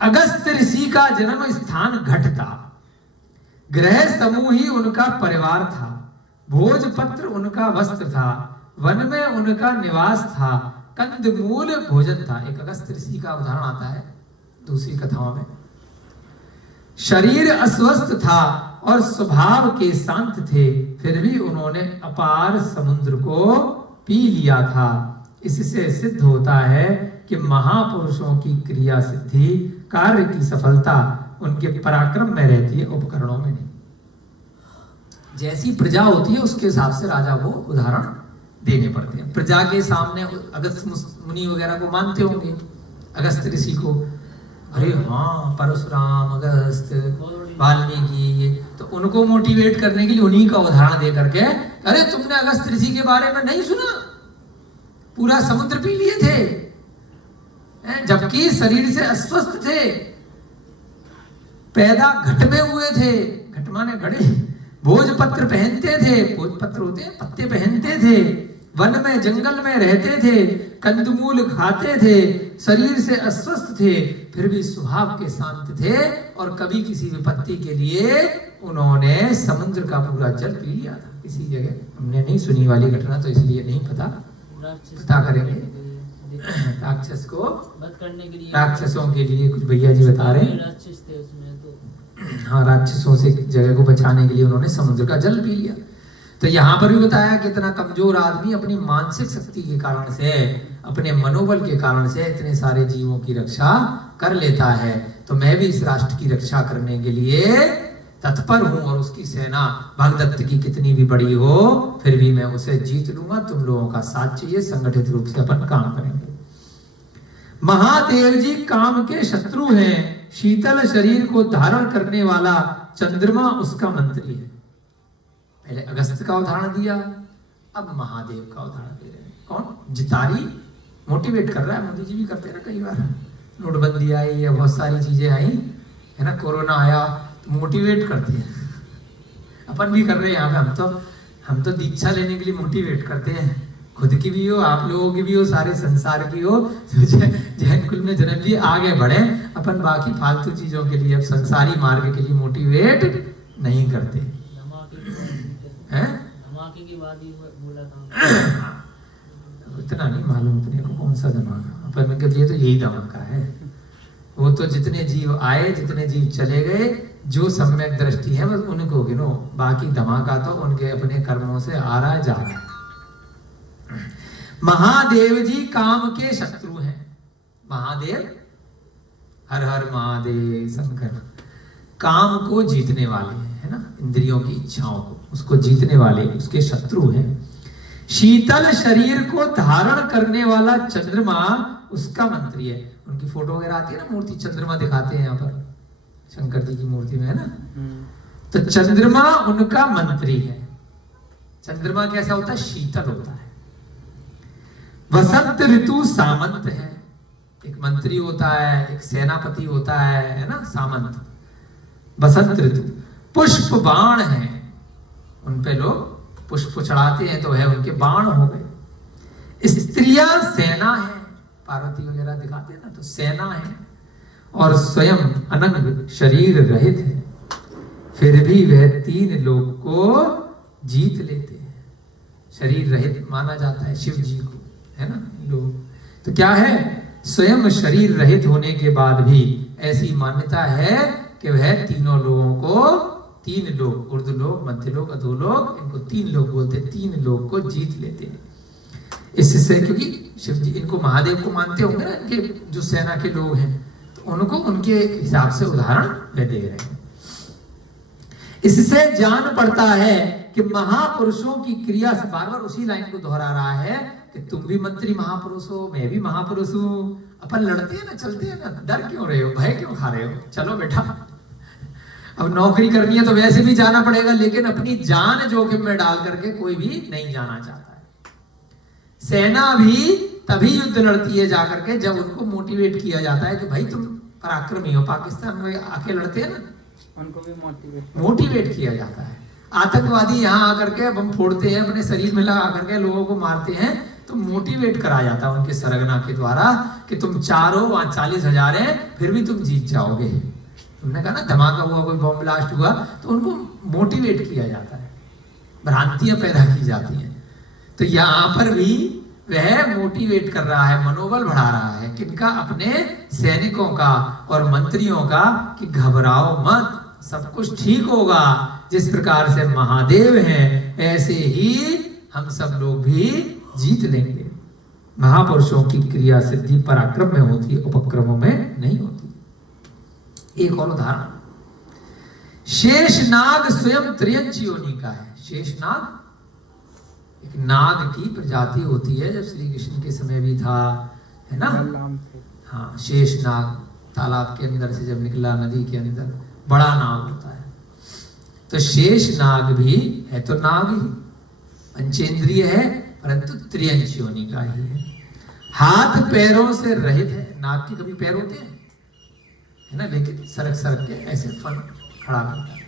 अगस्त्य ऋषि का जन्म स्थान घट था, ग्रह समूह ही उनका परिवार था, भोजपत्र उनका वस्त्र था, वन में उनका निवास था, कंदमूल भोजन था। एक अगस्त्य ऋषि का उदाहरण आता है दूसरी कथाओं में। शरीर अस्वस्थ था और स्वभाव के शांत थे, फिर भी उन्होंने अपार समुद्र को पी लिया था। इससे सिद्ध होता है कि महापुरुषों की क्रिया सिद्धि, कार्य की सफलता उनके पराक्रम में रहती है, उपकरणों में नहीं। जैसी प्रजा होती है उसके हिसाब से राजा को उदाहरण देने पड़ते हैं। प्रजा के सामने अगस्त्य मुनि वगैरह को मानते होंगे, अगस्त्य ऋषि को, अरे हाँ परशुराम, अगस्त्य, वाल्मीकि, ये तो उनको मोटिवेट करने के लिए उन्हीं का उदाहरण दे करके, अरे तुमने अगस्त्य ऋषि के बारे में नहीं सुना, पूरा समुद्र पी लिए थे, जबकि शरीर से अस्वस्थ थे, पैदा घट में हुए थे, घट माने घड़े, भोजपत्र पहनते थे, भोजपत्र होते हैं पत्ते पहनते थे, वन में जंगल में रहते थे, कंदमूल खाते थे, शरीर से अस्वस्थ थे, फिर भी स्वभाव के शांत थे, और कभी किसी विपत्ति के लिए उन्होंने समुद्र का पूरा जल पी लिया था। किसी जगह हमने नहीं सुनी वाली घटना, तो इसलिए नहीं पता करेंगे। राक्षस को वध करने के लिए, राक्षसों के लिए कुछ भैया जी बता रहे हैं, राक्षस थे उसमें, तो हाँ राक्षसों से जगह को बचाने के लिए उन्होंने समुद्र का जल पी लिया। तो यहाँ पर भी बताया कितना कमजोर आदमी अपनी मानसिक शक्ति के कारण से, अपने मनोबल के कारण से इतने सारे जीवों की रक्षा कर लेता है। तो मैं भी इस राष्ट्र की रक्षा करने के लिए तत्पर हूं, और उसकी सेना भगदत्त की कितनी भी बड़ी हो, फिर भी मैं उसे जीत लूंगा। तुम लोगों का साथ चाहिए, संगठित रूप से अपन काम करेंगे। महादेव जी काम के शत्रु हैं, शीतल शरीर को धारण करने वाला चंद्रमा उसका मंत्री है। पहले अगस्त्य का उदाहरण दिया, अब महादेव का उदाहरण दे रहे हैं। कौन? जितारी मोटिवेट कर रहा है, मोदी जी भी करते हैं ना कई बार। नोटबंदी आई या बहुत सारी चीजें आई है ना, कोरोना आया, तो मोटिवेट करते हैं अपन भी कर रहे हैं यहाँ पे। हम तो दीक्षा लेने के लिए मोटिवेट करते हैं, खुद की भी हो, आप लोगों की भी हो, सारे संसार की हो। जैन कुल में जन्म लिए आगे बढ़े, अपन बाकी फालतू चीजों के लिए, अब संसारी मार्ग के लिए मोटिवेट नहीं करते हैं। धमाके की बात ही बोला था। इतना नहीं मालूम अपने को कौन सा धमाका, अपन के लिए तो यही धमाका है। वो तो जितने जीव आए, जितने जीव चले गए, जो सम्यक दृष्टि है बस उनको गिनो, बाकी धमाका तो उनके अपने कर्मों से आ रहा है, जा रहा है। महादेव जी काम के शत्रु हैं। महादेव, हर हर महादेव शंकर, काम को जीतने वाले हैं, है ना, इंद्रियों की इच्छाओं को, उसको जीतने वाले उसके शत्रु हैं। शीतल शरीर को धारण करने वाला चंद्रमा उसका मंत्री है। उनकी फोटो वगैरह आती है ना, मूर्ति चंद्रमा दिखाते हैं यहाँ पर शंकर जी की मूर्ति में, है ना। तो चंद्रमा उनका मंत्री है। चंद्रमा कैसा होता है? शीतल होता है। वसंत ऋतु सामंत है। एक मंत्री होता है, एक सेनापति होता है ना, सामंत। बसंत ऋतु पुष्प बाण है, उन पे लोग पुष्प चढ़ाते हैं तो है उनके बाण हो गए। स्त्रियां सेना है, पार्वती वगैरह दिखाते हैं ना, तो सेना है। और स्वयं अनंग शरीर रहित है, फिर भी वह 3 लोक को जीत लेते हैं। शरीर रहित माना जाता है शिव जी को, है ना लोग। तो क्या है? स्वयं शरीर रहित होने के बाद भी ऐसी मान्यता है कि वह तीनों लोगों को, 3 लोग, उर्दू लोग, मध्य लोग, अधो लोग, इनको 3 लोग बोलते हैं, 3 लोग को जीत लेते हैं। इससे क्योंकि शिव जी इनको महादेव को मानते होंगे ना, इनके जो सेना के लोग हैं, तो उनको उनके हिसाब से उदाहरण वे दे रहे हैं। इससे जान पड़ता है कि महापुरुषों की क्रिया से, बार बार उसी लाइन को दोहरा रहा है कि तुम भी मंत्री महापुरुष हो, मैं भी महापुरुष हूं। अपन लड़ते हैं ना, चलते हैं ना, डर क्यों रहे हो, भय क्यों खा रहे हो? चलो बेटा, अब नौकरी करनी है तो वैसे भी जाना पड़ेगा, लेकिन अपनी जान जोखिम में डाल करके कोई भी नहीं जाना चाहता है। सेना भी तभी युद्ध लड़ती है जाकर के जब उनको मोटिवेट किया जाता है कि भाई तुम पराक्रमी हो। पाकिस्तान में आके लड़ते हैं ना, उनको भी मोटिवेट किया जाता है। आतंकवादी यहाँ आकर के बम फोड़ते हैं, अपने शरीर में लगा करके लोगों को मारते हैं, तो मोटिवेट करा जाता है उनके सरगना के द्वारा कि तुम 4 हो, वहां 40,000 है, फिर भी तुम जीत जाओगे। तुमने कहा ना धमाका हुआ, कोई बम ब्लास्ट हुआ, तो उनको मोटिवेट किया जाता है, भ्रांतियां पैदा की जाती हैं। तो यहाँ पर भी वह मोटिवेट कर रहा है, मनोबल बढ़ा रहा है किनका? अपने सैनिकों का और मंत्रियों का, कि घबराओ मत, सब कुछ ठीक होगा। जिस प्रकार से महादेव हैं, ऐसे ही हम सब लोग भी जीत लेंगे। महापुरुषों की क्रिया सिद्धि पराक्रम में होती है, उपक्रमों में नहीं होती। एक और उदाहरण, शेषनाग स्वयं त्रियंच योनि का है। शेषनाग एक नाग की प्रजाति होती है, जब श्री कृष्ण के समय भी था, है ना। हाँ, शेषनाग तालाब के अंदर से जब निकला, नदी के अंदर, बड़ा नाग होता है। तो शेषनाग भी है तो नाग ही, पंचेंद्रिय है, परंतु त्रियंच योनि का ही है। हाथ पैरों से रहित है। नाग के कभी पैर होते हैं, है ना, लेकिन सरक सरक के ऐसे फन खड़ा करता है।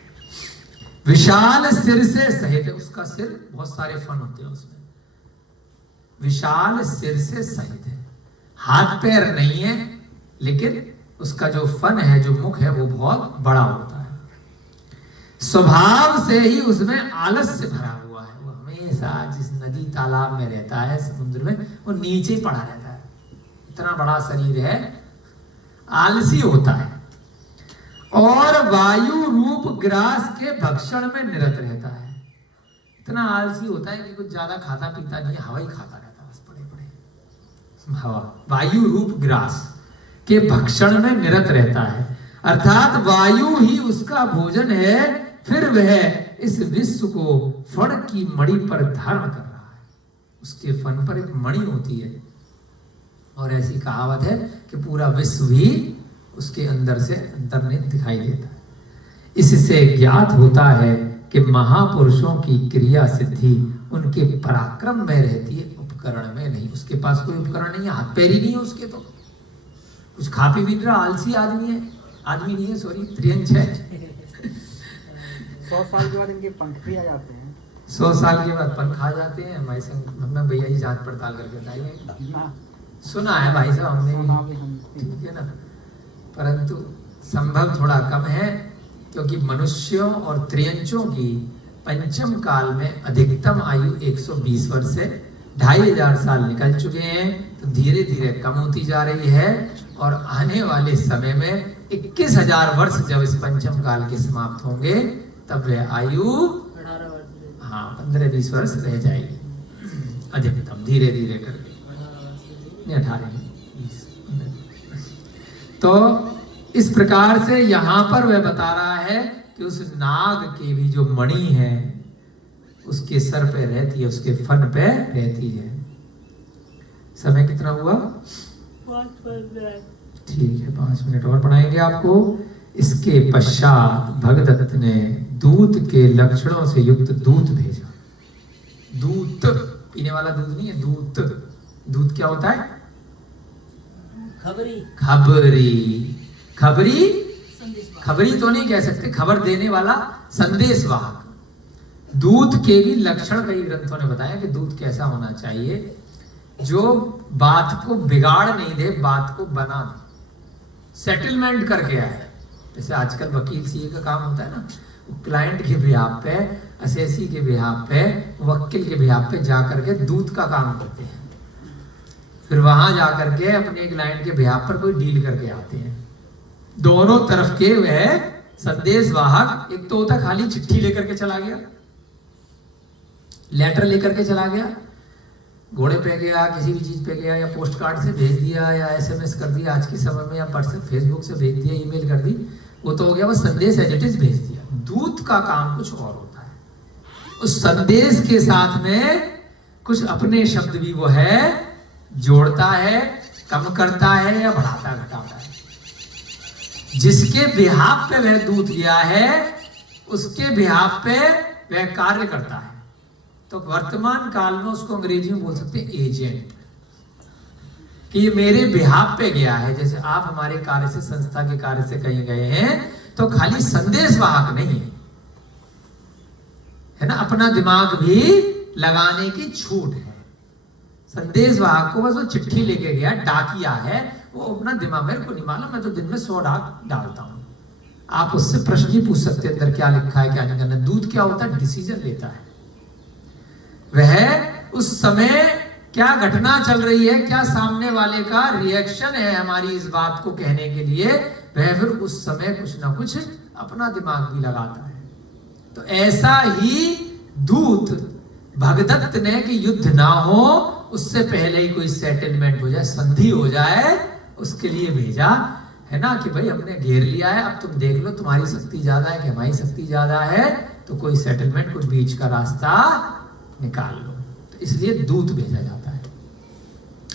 विशाल सिर से सहित है, उसका सिर बहुत सारे फन होते हैं उसमें, विशाल सिर से सहित है। हाथ पैर नहीं है, लेकिन उसका जो फन है, जो मुख है, वो बहुत बड़ा होता है। स्वभाव से ही उसमें आलस्य भरा हुआ है। वो हमेशा जिस नदी तालाब में रहता है, समुद्र में, वो नीचे पड़ा रहता है। इतना बड़ा शरीर है, आलसी होता है। और वायु रूप ग्रास के भक्षण में निरत रहता है। इतना आलसी होता है कि कुछ ज्यादा खाता पीता नहीं है, हवा ही खाता रहता है, बस पड़े पड़े हवा। वायु रूप ग्रास के भक्षण में निरत रहता है, अर्थात वायु ही उसका भोजन है। फिर वह इस विश्व को फण की मणि पर धारण कर रहा है। उसके फन पर एक मणि होती है, और ऐसी कहावत है कि पूरा विश्व भी उसके अंदर से अंतर्निहित दिखाई देता है। इससे ज्ञात होता है कि महापुरुषों की क्रिया सिद्धि उनके पराक्रम में रहती है, उपकरण में नहीं। उसके पास कोई उपकरण नहीं है, हाथ पैर ही नहीं है उसके, तो कुछ खा पी भी रहा, आलसी आदमी है, आदमी नहीं है, सॉरी, त्रियंच है। 100 साल के बाद इनके पंख भी आ जाते हैं 100 साल के बाद पंख आ जाते हैं। हमारे संग हमें भैया जी जांच पड़ताल करके बताइए। ना सुना है भाई साहब हमने सुना भी हम ठीक है ना, परंतु संभव थोड़ा कम है, क्योंकि मनुष्यों और त्रियंचों की पंचम काल में अधिकतम आयु 120 वर्ष से 2500 साल निकल चुके हैं, तो धीरे धीरे कम होती जा रही है। और आने वाले समय में 21,000 वर्ष जब इस पंचम काल के समाप्त होंगे, तब वह आयु 18 वर्ष हाँ 15-20 वर्ष रह जाएगी अधिकतम, धीरे धीरे करके 18 तो इस प्रकार से यहाँ पर वह बता रहा है कि उस नाग के भी जो मणि है उसके सर पे रहती है, उसके फन पे रहती है। समय कितना हुआ? 5 ठीक है, 5 मिनट और पढ़ाएंगे आपको। इसके पश्चात भगदत्त ने दूत के लक्षणों से युक्त दूत भेजा। दूत पीने वाला दूध नहीं है, दूत। दूत क्या होता है? खबरी खबरी। खबरी संदेश खबरी तो नहीं कह सकते, खबर देने वाला, संदेशवाहक। दूत के भी लक्षण कई ग्रंथों ने बताया कि दूत कैसा होना चाहिए, जो बात को बिगाड़ नहीं दे, बात को बना दे, सेटलमेंट करके आए। जैसे आजकल वकील सीए का काम होता है ना, क्लाइंट के बिहाफ पे, असेसी के बिहाफ पे, वकील के बिहाफ पे जा करके दूत का काम करते हैं। फिर वहां जा करके अपने क्लाइंट के बिहाफ पर कोई डील करके आते हैं। दोनों तरफ के वह संदेशवाहक, एक तो होता खाली चिट्ठी लेकर के चला गया, लेटर लेकर के चला गया, घोड़े पे गया, किसी भी चीज पे गया, या पोस्ट कार्ड से भेज दिया, या एसएमएस कर दिया आज के समय में, या व्हाट्सएप फेसबुक से भेज दिया, ईमेल कर दी, वो तो हो गया, वो संदेश एज इट इज भेज दिया। दूत का काम कुछ और होता है, उस संदेश के साथ में कुछ अपने शब्द भी वो है जोड़ता है, कम करता है, या बढ़ाता घटाता है। जिसके बिहाफ पे वह दूत गया है, उसके बिहाफ पे वह कार्य करता है। तो वर्तमान काल में उसको अंग्रेजी में बोल सकते हैं एजेंट, कि ये मेरे बिहाफ पे गया है। जैसे आप हमारे कार्य से, संस्था के कार्य से कहीं गए हैं, तो खाली संदेशवाहक नहीं है ना, अपना दिमाग भी लगाने की छूट है। संदेशवाहक को बस वो चिट्ठी लेके गया, डाकिया है, वो अपना दिमाग, मेरे को नहीं मालूम, मैं तो दिन में 100 डाक डालता हूं। आप उससे प्रश्न ही पूछ सकते हैं अंदर क्या लिखा है, क्या नहीं करना। दूत क्या होता है? डिसीजन लेता है। वह उस समय क्या घटना चल रही है, क्या सामने वाले का रिएक्शन है हमारी इस बात को कहने के लिए, वह फिर उस समय कुछ ना कुछ अपना दिमाग भी लगाता है। तो ऐसा ही दूत भगदत्त ने कि युद्ध ना हो, उससे पहले ही कोई सेटलमेंट हो जाए, संधि हो जाए, उसके लिए भेजा है ना, कि भाई हमने घेर लिया है, अब तुम देख लो तुम्हारी शक्ति ज्यादा है कि हमारी शक्ति ज्यादा है, तो कोई सेटलमेंट, कोई बीच का रास्ता निकाल लो। तो इसलिए दूत भेजा जाता है।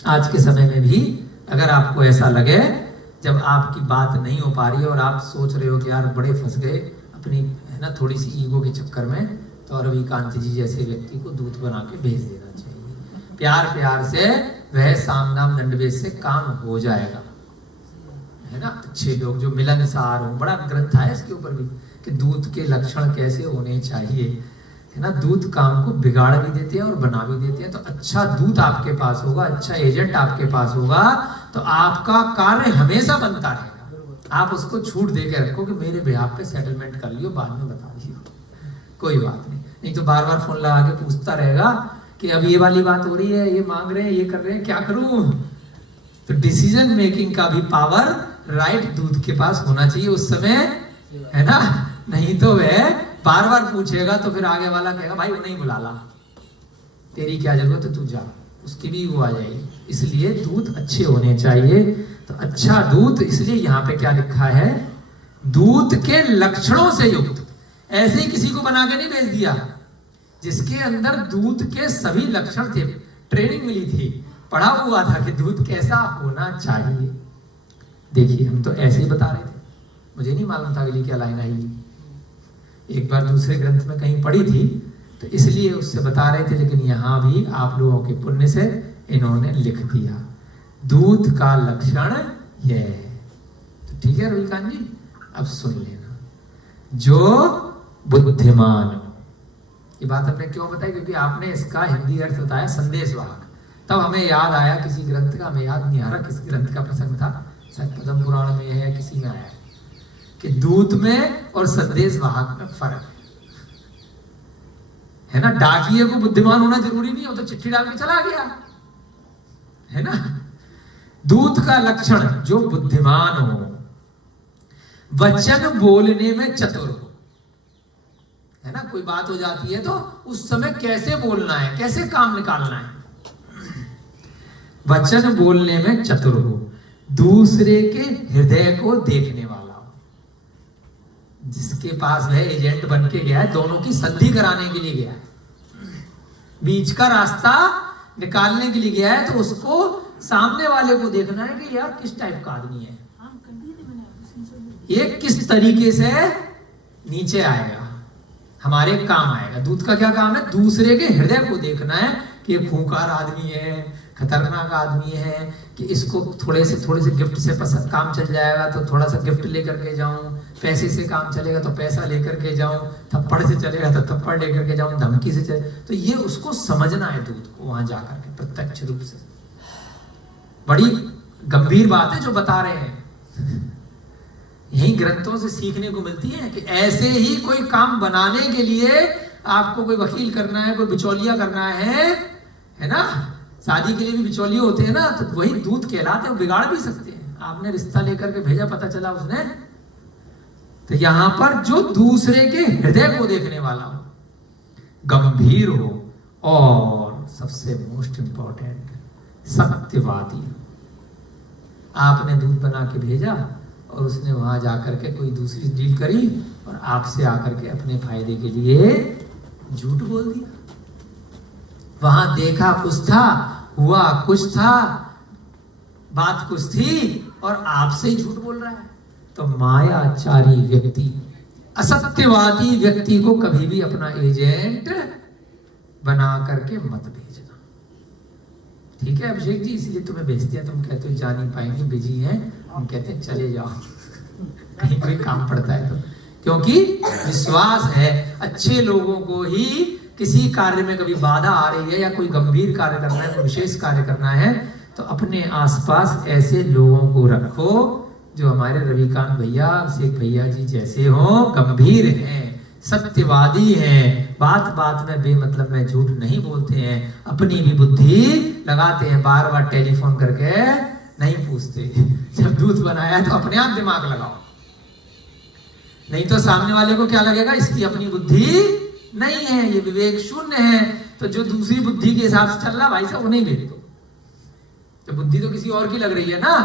आज के समय में भी अगर आपको ऐसा लगे, जब आपकी बात नहीं हो पा रही है और आप सोच रहे हो कि यार बड़े फंस गए अपनी, है ना, थोड़ी सी ईगो के चक्कर में, तो रविकांत जी जैसे व्यक्ति को दूत बना के भेज देना चाहिए। प्यार प्यार से वह साम दाम दंडभेद से काम हो जाएगा, है ना। अच्छे लोग जो मिलनसार हो, बड़ा ग्रंथ है इसके ऊपर भी कि दूत के लक्षण कैसे होने चाहिए, है ना। दूत काम को बिगाड़ भी देते हैं और बना भी देते हैं। तो अच्छा दूत आपके पास होगा, अच्छा एजेंट आपके पास होगा, तो आपका कार्य हमेशा बनता रहेगा। आप उसको छूट दे के रखो कि मेरे बिहाफ पे सेटलमेंट कर लियो, बाद में बता दियो, कोई बात नहीं। नहीं तो बार बार फोन लगा के पूछता रहेगा कि अब ये वाली बात हो रही है, ये मांग रहे हैं, ये कर रहे हैं, क्या करूं। तो डिसीजन मेकिंग का भी पावर राइट दूत के पास होना चाहिए उस समय, है ना। नहीं तो वह बार बार पूछेगा, तो फिर आगे वाला कहेगा भाई वो नहीं बुला ला, तेरी क्या जरूरत है, तू जा, उसकी भी वो आ जाएगी। इसलिए दूत अच्छे होने चाहिए। तो अच्छा दूत, इसलिए यहाँ पे क्या लिखा है, दूत के लक्षणों से युक्त। ऐसे ही किसी को बना के नहीं भेज दिया, जिसके अंदर दूत के सभी लक्षण थे, ट्रेनिंग मिली थी, पढ़ा हुआ था कि दूत कैसा होना चाहिए। देखिए हम तो ऐसे ही बता रहे थे, मुझे नहीं मालूम था अगली क्या लाइन आई। एक बार दूसरे ग्रंथ में कहीं पढ़ी थी, तो इसलिए उससे बता रहे थे, लेकिन यहाँ भी आप लोगों के पुण्य से इन्होंने लिख दिया, दूत का लक्षण यह है। तो ठीक है रविकांत जी, अब सुन लेना। जो बुद्धिमान। ये बात हमने क्यों बताई? क्योंकि आपने इसका हिंदी अर्थ बताया संदेशवाहक। तब हमें याद आया किसी ग्रंथ का, हमें याद नहीं आ रहा किस ग्रंथ का प्रसंग था, शायद पद्म पुराण में है, किसी में आया कि दूत में और संदेशवाहक में फर्क है ना। डाकिये को बुद्धिमान होना जरूरी नहीं, हो तो चिट्ठी डाल के चला गया, है ना। दूत का लक्षण जो बुद्धिमान हो, वचन बोलने में चतुर हो, है ना। कोई बात हो जाती है तो उस समय कैसे बोलना है, कैसे काम निकालना है, वचन बोलने में चतुर हो, दूसरे के हृदय को देखने वाला हो। जिसके पास वह एजेंट बन के गया है, दोनों की संधि कराने के लिए गया है, बीच का रास्ता निकालने के लिए गया है, तो उसको सामने वाले को देखना है कि यार किस टाइप का आदमी है, ये किस तरीके से नीचे आएगा, हमारे काम आएगा। दूत का क्या काम है? दूसरे के हृदय को देखना है कि ये खूंखार आदमी है, खतरनाक आदमी है, कि इसको थोड़े से गिफ्ट से काम चल जाएगा तो थोड़ा सा गिफ्ट लेकर के जाऊं, पैसे से काम चलेगा तो पैसा लेकर के जाऊं, थप्पड़ से चलेगा तो थप्पड़ लेकर के जाऊं, धमकी से चले, तो ये उसको समझना है दूत को वहां जाकर के प्रत्यक्ष रूप से। बड़ी गंभीर बात है जो बता रहे हैं, यही ग्रंथों से सीखने को मिलती है कि ऐसे ही कोई काम बनाने के लिए आपको कोई वकील करना है, कोई बिचौलिया करना है ना। शादी के लिए भी बिचौलिए होते हैं ना, तो वही दूत कहलाते हैं, वो बिगाड़ भी सकते हैं। आपने रिश्ता लेकर के भेजा, पता चला उसने, तो यहां पर जो दूसरे के हृदय को देखने वाला हो, गंभीर हो, और सबसे मोस्ट इंपॉर्टेंट सत्यवादी। आपने दूत बना के भेजा और उसने वहां जाकर के कोई दूसरी डील करी और आपसे आकर के अपने फायदे के लिए झूठ बोल दिया। वहां देखा कुछ था, हुआ कुछ था, बात कुछ थी, और आपसे ही झूठ बोल रहा है। तो मायाचारी व्यक्ति, असत्यवादी व्यक्ति को कभी भी अपना एजेंट बना करके मत भेजना, ठीक है अभिषेक जी? इसलिए तुम्हें भेजते हैं, तुम कहते हो जा नहीं पाएंगे, बिजी हैं, हम कहते हैं चले जाओ कहीं कोई काम पड़ता है तो, क्योंकि विश्वास है अच्छे लोगों को ही किसी कार्य में कभी बाधा आ रही है या कोई गंभीर कार्य करना है, विशेष कार्य करना है, तो अपने आसपास ऐसे लोगों को रखो जो हमारे रविकांत भैया, अभिषेक भैया जी जैसे हो, गंभीर हैं, सत्यवादी हैं, बात बात में बेमतलब में झूठ नहीं बोलते हैं, अपनी भी बुद्धि लगाते हैं, बार बार टेलीफोन करके नहीं पूछते। जब दूत बनाया है तो अपने आप दिमाग लगाओ, नहीं तो सामने वाले को क्या लगेगा, इसकी अपनी बुद्धि नहीं है, ये विवेक शून्य है। तो जो दूसरी बुद्धि के हिसाब से चल रहा भाई साहब वो नहीं भेज दो, तो बुद्धि तो किसी और की लग रही है ना।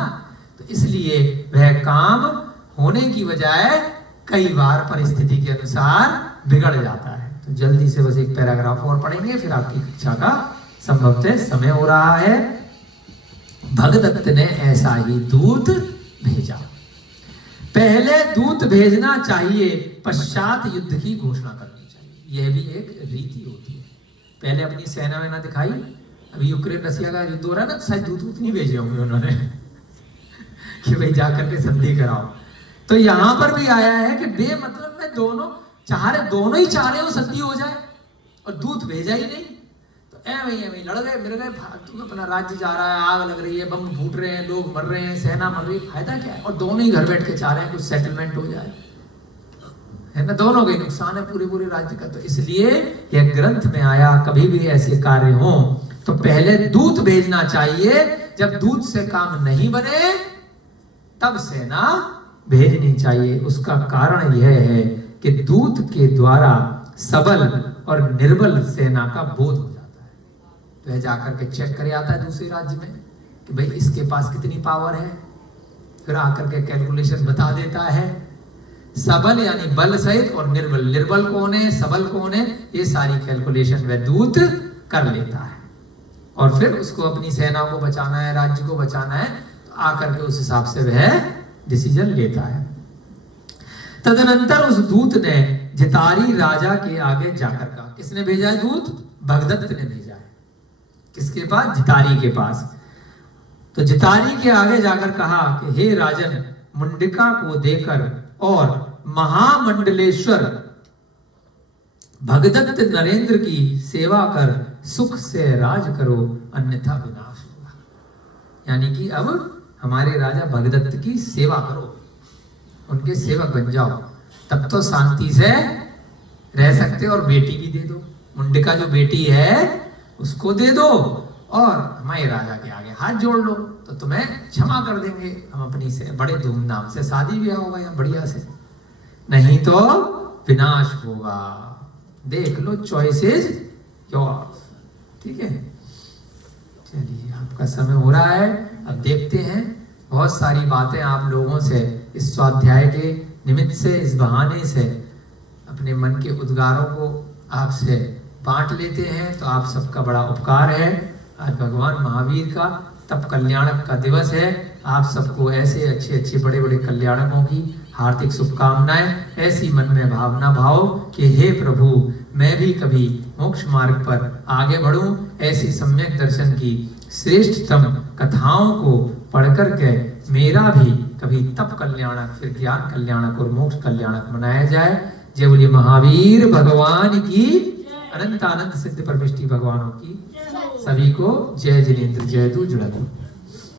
तो इसलिए वह काम होने की बजाय कई बार परिस्थिति के अनुसार बिगड़ जाता है। तो जल्दी से बस एक पैराग्राफ और पढ़ेंगे, फिर आपकी कक्षा का संभवतः समय हो रहा है। भगदत्त ने ऐसा ही दूत भेजा। पहले दूत भेजना चाहिए, पश्चात युद्ध की घोषणा करनी चाहिए। यह भी एक रीति होती है। पहले अपनी सेना में ना दिखाई, अभी यूक्रेन रशिया का युद्ध हो रहा है ना, शायद दूत नहीं भेजे होंगे उन्होंने कि भाई जाकर के संधि कराओ। तो यहां पर भी आया है कि बेमतलब में दोनों ही चाह रहे हो संधि हो जाए, और दूत भेजा ही नहीं, तो ऐਵੇਂ लड़ गए मिल गए, फालतू अपना राज्य जा रहा है, आग लग रही है, बम फूट रहे हैं, लोग मर रहे हैं, सेना मर रही है, फायदा क्या है? और दोनों ही घर बैठ के चाह रहे हैं कुछ सेटलमेंट हो जाए, है ना। दोनों का नुकसान है पूरे राज्य का। तो इसलिए यह ग्रंथ में आया, कभी भी ऐसे कार्य हो तो पहले दूत भेजना चाहिए, जब दूत से काम नहीं बने तब सेना भेजनी चाहिए। उसका कारण यह है कि दूत के द्वारा सबल और निर्बल सेना का बोध हो जाता है। तो यह जाकर के चेक करे आता है दूसरे राज्य में कि भाई इसके पास कितनी पावर है, फिर आकर के कैलकुलेशन बता देता है। सबल यानी बल सहित, और निर्बल कौन है, सबल कौन है, ये सारी कैलकुलेशन वह दूत कर लेता है। और फिर उसको अपनी सेना को बचाना है, राज्य को बचाना है, तो आकर के उस हिसाब से वह डिसीजन लेता है। तदनंतर उस दूत ने जितारी राजा के आगे जाकर कहा। किसने भेजा है दूत? भगदत्त ने भेजा है। किसके पास? जितारी के पास। तो जितारी के आगे जाकर कहा कि हे राजन, मुंडिका को देकर और महामंडलेश्वर भगदत्त नरेंद्र की सेवा कर सुख से राज करो अन्यथा विनाश होगा। यानी कि अब हमारे राजा भगदत्त की सेवा करो, उनके सेवक बन जाओ, तब तो शांति से रह सकते हो। और बेटी भी दे दो, मुंडिका जो बेटी है उसको दे दो और हमारे राजा के आगे हाथ जोड़ लो तो तुम्हें क्षमा कर देंगे। हम अपनी से बड़े धूमधाम से शादी ब्याह होगा यहाँ बढ़िया से, नहीं तो विनाश होगा। देख लो, चॉइस इज योर्स। ठीक है, चलिए आपका समय हो रहा है, अब देखते हैं। बहुत सारी बातें आप लोगों से इस स्वाध्याय के निमित्त से, इस बहाने से अपने मन के उद्गारों को आपसे बांट लेते हैं। तो आप सबका बड़ा उपकार है। आज भगवान महावीर का तप कल्याणक का दिवस है। आप सबको ऐसे अच्छे अच्छे बड़े बड़े कल्याणकों की हार्दिक शुभकामनाएं। ऐसी मन में भावना भाव कि हे प्रभु, मैं भी कभी मोक्ष मार्ग पर आगे बढ़ूं। ऐसी सम्यक दर्शन की श्रेष्ठतम कथाओं को पढ़ करके मेरा भी कभी तप कल्याणक, फिर ज्ञान कल्याणक और मोक्ष कल्याणक मनाया जाए। जय बोलिए महावीर भगवान की, अनंत अनंत सिद्ध परमेष्टि भगवानों की। सभी को जय जिनेन्द्र, जय तू जुड़ा तू।